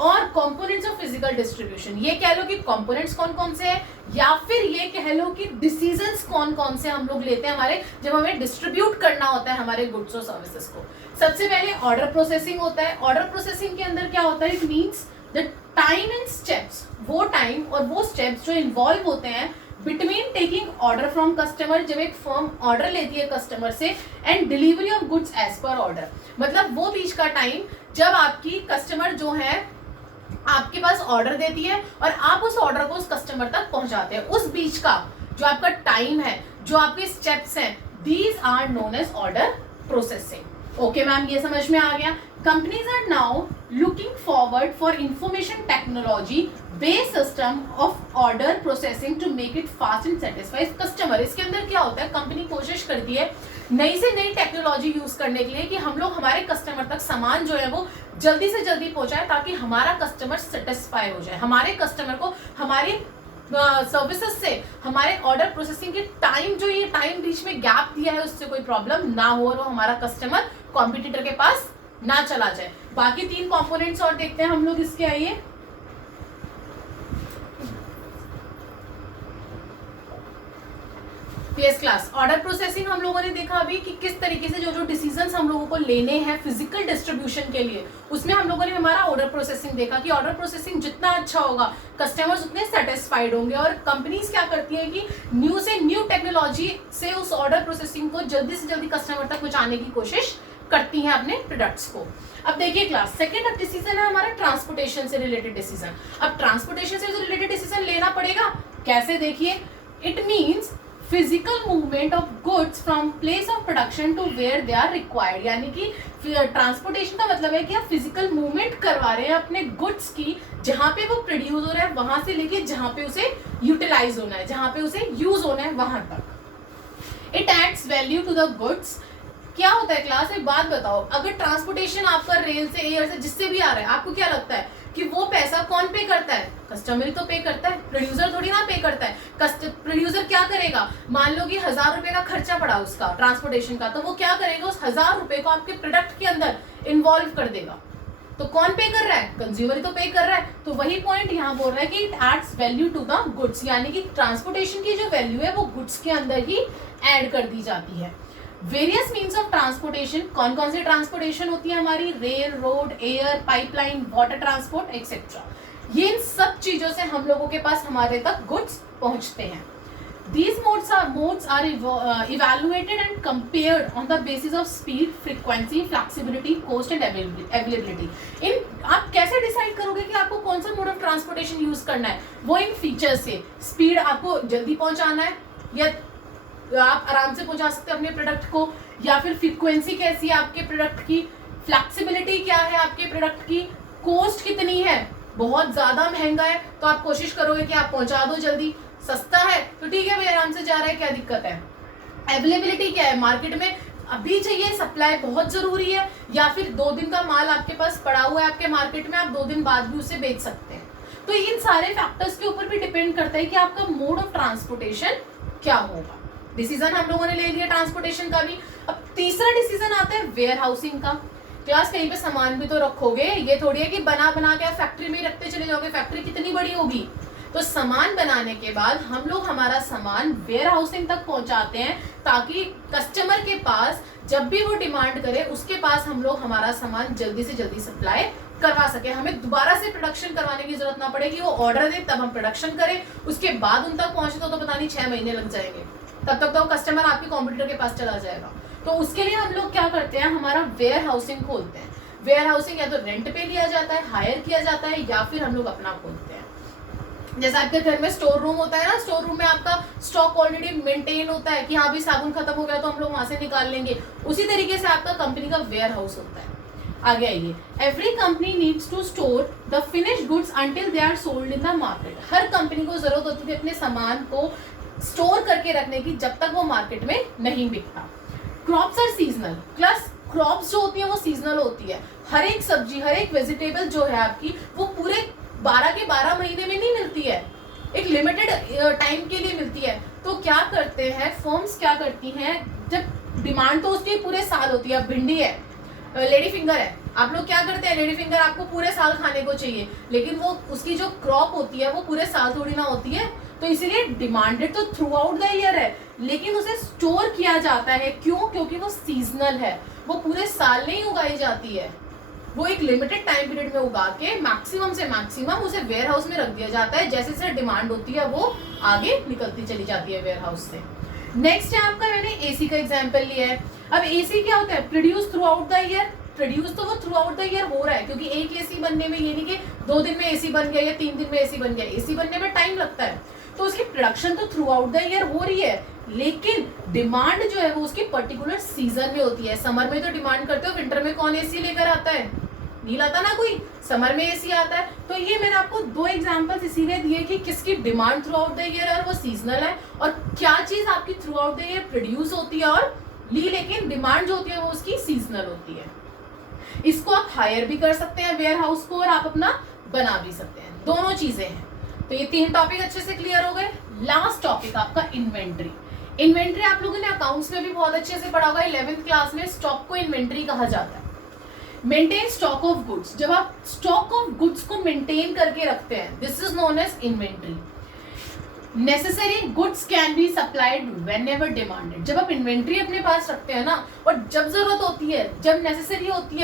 और कंपोनेंट्स ऑफ फिजिकल डिस्ट्रीब्यूशन, ये कह लो कि कंपोनेंट्स कौन कौन से हैं, या फिर ये कह लो कि डिसीजंस कौन कौन से हम लोग लेते हैं हमारे जब हमें डिस्ट्रीब्यूट करना होता है हमारे गुड्स और सर्विसेज को। सबसे पहले ऑर्डर प्रोसेसिंग होता है। ऑर्डर प्रोसेसिंग के अंदर क्या होता है, it means the time and steps, वो टाइम और वो स्टेप्स जो इन्वॉल्व होते हैं between taking order from customer, जब एक फर्म ऑर्डर लेती है कस्टमर से, and delivery of goods as per order, मतलब वो बीच का टाइम जब आपकी कस्टमर जो है आपके पास ऑर्डर देती है और आप उस ऑर्डर को उस कस्टमर तक पहुंचाते हैं, उस बीच का जो आपका टाइम है, जो आपके स्टेप्स हैं, these are known as order processing. Okay ma'am, ये समझ में आ गया। Companies are now looking forward for information technology based system of order processing to make it fast and satisfies customer. इसके अंदर क्या होता है, कंपनी कोशिश करती है नई से नई टेक्नोलॉजी यूज करने के लिए कि हम लोग हमारे कस्टमर तक सामान जो है वो जल्दी से जल्दी पहुंचाए, ताकि हमारा कस्टमर सेटिस्फाई हो जाए, हमारे कस्टमर को हमारी सर्विसेज से हमारे ऑर्डर प्रोसेसिंग के टाइम, जो ये टाइम बीच में गैप दिया है, उससे कोई प्रॉब्लम ना हो और वो हमारा कस्टमर कॉम्पिटिटर के पास ना चला जाए। बाकी 3 कंपोनेंट्स और देखते हैं हम लोग इसके। आइए, पीएस क्लास ऑर्डर प्रोसेसिंग हम लोगों ने देखा अभी कि किस तरीके से जो जो डिसीजंस हम लोगों को लेने हैं फिजिकल डिस्ट्रीब्यूशन के लिए, उसमें हम लोगों ने हमारा ऑर्डर प्रोसेसिंग देखा कि ऑर्डर प्रोसेसिंग जितना अच्छा होगा कस्टमर्स उतने सेटिस्फाइड होंगे, और कंपनीज क्या करती है कि न्यू से न्यू टेक्नोलॉजी से उस ऑर्डर प्रोसेसिंग को जल्दी से जल्दी कस्टमर तक पहुंचाने की कोशिश करती हैं अपने प्रोडक्ट्स को। अब देखिए क्लास, सेकंड डिसीजन है हमारा ट्रांसपोर्टेशन से रिलेटेड डिसीजन। अब ट्रांसपोर्टेशन से रिलेटेड डिसीजन लेना पड़ेगा, कैसे देखिए, it means physical movement of goods from place of production to where they are required, यानी कि ट्रांसपोर्टेशन का मतलब है कि आप फिजिकल मूवमेंट करवा रहे हैं अपने गुड्स की, जहां पे वो प्रोड्यूस हो रहा है वहां से लेके जहां पे उसे यूटिलाइज होना है, जहां पे उसे यूज होना है वहां तक। It adds value to the goods. क्या होता है क्लास, एक बात बताओ, अगर ट्रांसपोर्टेशन आपका रेल से, एयर से, जिससे भी आ रहा है, आपको क्या लगता है कि वो पैसा कौन पे करता है, कस्टमर ही तो पे करता है, प्रोड्यूसर थोड़ी ना पे करता है। प्रोड्यूसर क्या करेगा, मान लो कि 1000 रुपए का खर्चा पड़ा उसका ट्रांसपोर्टेशन का, तो वो क्या करेगा, उस 1000 रुपए को आपके प्रोडक्ट के अंदर इन्वॉल्व कर देगा। तो कौन पे कर रहा है, कंज्यूमर ही तो पे कर रहा है। तो वही पॉइंट यहाँ बोल रहा है कि it adds value to the goods, यानी कि ट्रांसपोर्टेशन की जो वैल्यू है वो गुड्स के अंदर ही ऐड कर दी जाती है। वेरियस मीन्स ऑफ ट्रांसपोर्टेशन, कौन कौन सी ट्रांसपोर्टेशन होती है हमारी, rail, road, air, pipeline, water transport etcetera. ये इन सब चीजों से हम लोगों के पास हमारे तक गुड्स पहुंचते हैं। These modes are evaluated and compared on the basis of speed, frequency, flexibility, cost and availability. आप कैसे डिसाइड करोगे कि आपको कौन सा मोड ऑफ ट्रांसपोर्टेशन यूज करना है, वो इन फीचर्स से, स्पीड आपको जल्दी पहुंचाना है या आप आराम से पहुंचा सकते हैं अपने प्रोडक्ट को, या फिर फ्रीक्वेंसी कैसी है आपके प्रोडक्ट की, फ्लेक्सिबिलिटी क्या है आपके प्रोडक्ट की, कोस्ट कितनी है, बहुत ज्यादा महंगा है तो आप कोशिश करोगे कि आप पहुंचा दो जल्दी, सस्ता है तो ठीक है भाई आराम से जा रहा है, क्या दिक्कत है। अवेलेबिलिटी क्या है, मार्केट में अभी चाहिए, सप्लाई बहुत जरूरी है, या फिर 2 दिन का माल आपके पास पड़ा हुआ है आपके मार्केट में, आप 2 दिन बाद भी उसे बेच सकते हैं। तो इन सारे फैक्टर्स के ऊपर भी डिपेंड करता है कि आपका मोड ऑफ ट्रांसपोर्टेशन क्या होगा। डिसीजन हम लोगों ने ले लिया ट्रांसपोर्टेशन का भी। अब तीसरा डिसीजन आता है वेयर हाउसिंग का। क्लास, कहीं पे सामान भी तो रखोगे, ये थोड़ी है कि बना बना के फैक्ट्री में रखते चले जाओगे, फैक्ट्री कितनी बड़ी होगी। तो सामान बनाने के बाद हम लोग हमारा सामान वेयर हाउसिंग तक पहुंचाते हैं, ताकि कस्टमर के पास जब भी वो डिमांड करे उसके पास हम लोग हमारा सामान जल्दी से जल्दी सप्लाई करवा सके, हमें दोबारा से प्रोडक्शन करवाने की जरूरत ना पड़े कि वो ऑर्डर दे तब हम प्रोडक्शन करें, उसके बाद उन तक पहुंचे तो पता नहीं 6 महीने लग जाएंगे, तब तक तो कस्टमर आपके कॉम्पिटिटर के पास चला जाएगा। तो उसके लिए हम लोग क्या करते हैं, हमारा वेयर हाउसिंग खोलते हैं। वेयर हाउसिंग या तो रेंट पे लिया जाता है, हायर किया जाता है, या फिर हम लोग अपना खोलते हैं। जैसे आपके घर में स्टोर रूम होता है ना, स्टोर रूम में आपका स्टॉक ऑलरेडी मेंटेन होता है कि हाँ भी साबुन खत्म हो गया तो हम लोग वहां से निकाल लेंगे, उसी तरीके से आपका कंपनी का वेयर हाउस होता है। आगे आइए, every company needs to store the finished goods until they are sold in the market. हर कंपनी को जरूरत होती थी अपने सामान को स्टोर करके रखने की जब तक वो मार्केट में नहीं बिकता। Crops are seasonal, plus crops जो होती है वो सीजनल होती है। हर एक सब्जी, हर एक वेजिटेबल जो है आपकी, वो पूरे 12 के 12 महीने में नहीं मिलती है, एक लिमिटेड टाइम के लिए मिलती है। तो क्या करते हैं फर्म्स, क्या करती हैं, जब डिमांड तो उसकी पूरे साल होती है, भिंडी है, लेडी फिंगर है, आप लोग क्या करते हैं, लेडी फिंगर आपको पूरे साल खाने को चाहिए, लेकिन वो उसकी जो क्रॉप होती है वो पूरे साल थोड़ी ना होती है, तो इसीलिए डिमांडेड तो थ्रू आउट द ईयर है, लेकिन उसे स्टोर किया जाता है। क्यों? क्योंकि वो सीजनल है, वो पूरे साल नहीं उगाई जाती है, वो एक लिमिटेड टाइम पीरियड में उगा के मैक्सिमम से मैक्सिमम उसे वेयर हाउस में रख दिया जाता है। जैसे जैसे डिमांड होती है वो आगे निकलती चली जाती है वेयर हाउस से। नेक्स्ट है आपका, मैंने एसी का एग्जांपल लिया है। अब एसी क्या होता है, produce through out the year. Produce तो वो थ्रू आउट द ईयर हो रहा है, क्योंकि एक एसी बनने में ये नहीं कि 2 दिन में एसी बन गया या 3 दिन में एसी बन गया, एसी बनने में टाइम लगता है, तो उसकी प्रोडक्शन तो थ्रू आउट द ईयर हो रही है, लेकिन डिमांड जो है वो उसकी पर्टिकुलर सीजन में होती है। समर में तो डिमांड करते हो, विंटर में कौन एसी लेकर आता है, नहीं लाता ना कोई, समर में एसी आता है। तो ये मैंने आपको 2 एग्जांपल्स इसीलिए दिए कि किसकी demand through out the year है और वो सीजनल है, और क्या चीज आपकी through out the year produce होती है और लेकिन डिमांड जो होती है वो उसकी सीजनल होती है। इसको आप हायर भी कर सकते हैं वेयर हाउस को, और आप अपना बना भी सकते हैं, दोनों चीजें हैं। तो ये 3 टॉपिक अच्छे से क्लियर हो गए। लास्ट टॉपिक आपका इन्वेंट्री। इन्वेंट्री आप लोगों ने अकाउंट्स में भी बहुत अच्छे से पढ़ा होगा, 11th क्लास में। स्टॉक को इन्वेंट्री कहा जाता है। मेंटेन स्टॉक ऑफ गुड्स, जब आप स्टॉक ऑफ गुड्स को मेंटेन करके रखते हैं, this is known as inventory. Necessary goods can be supplied whenever demanded, जब आप इन्वेंट्री अपने पास रखते हैं ना, और जब जरूरत होती है, जब नेसेसरी होती है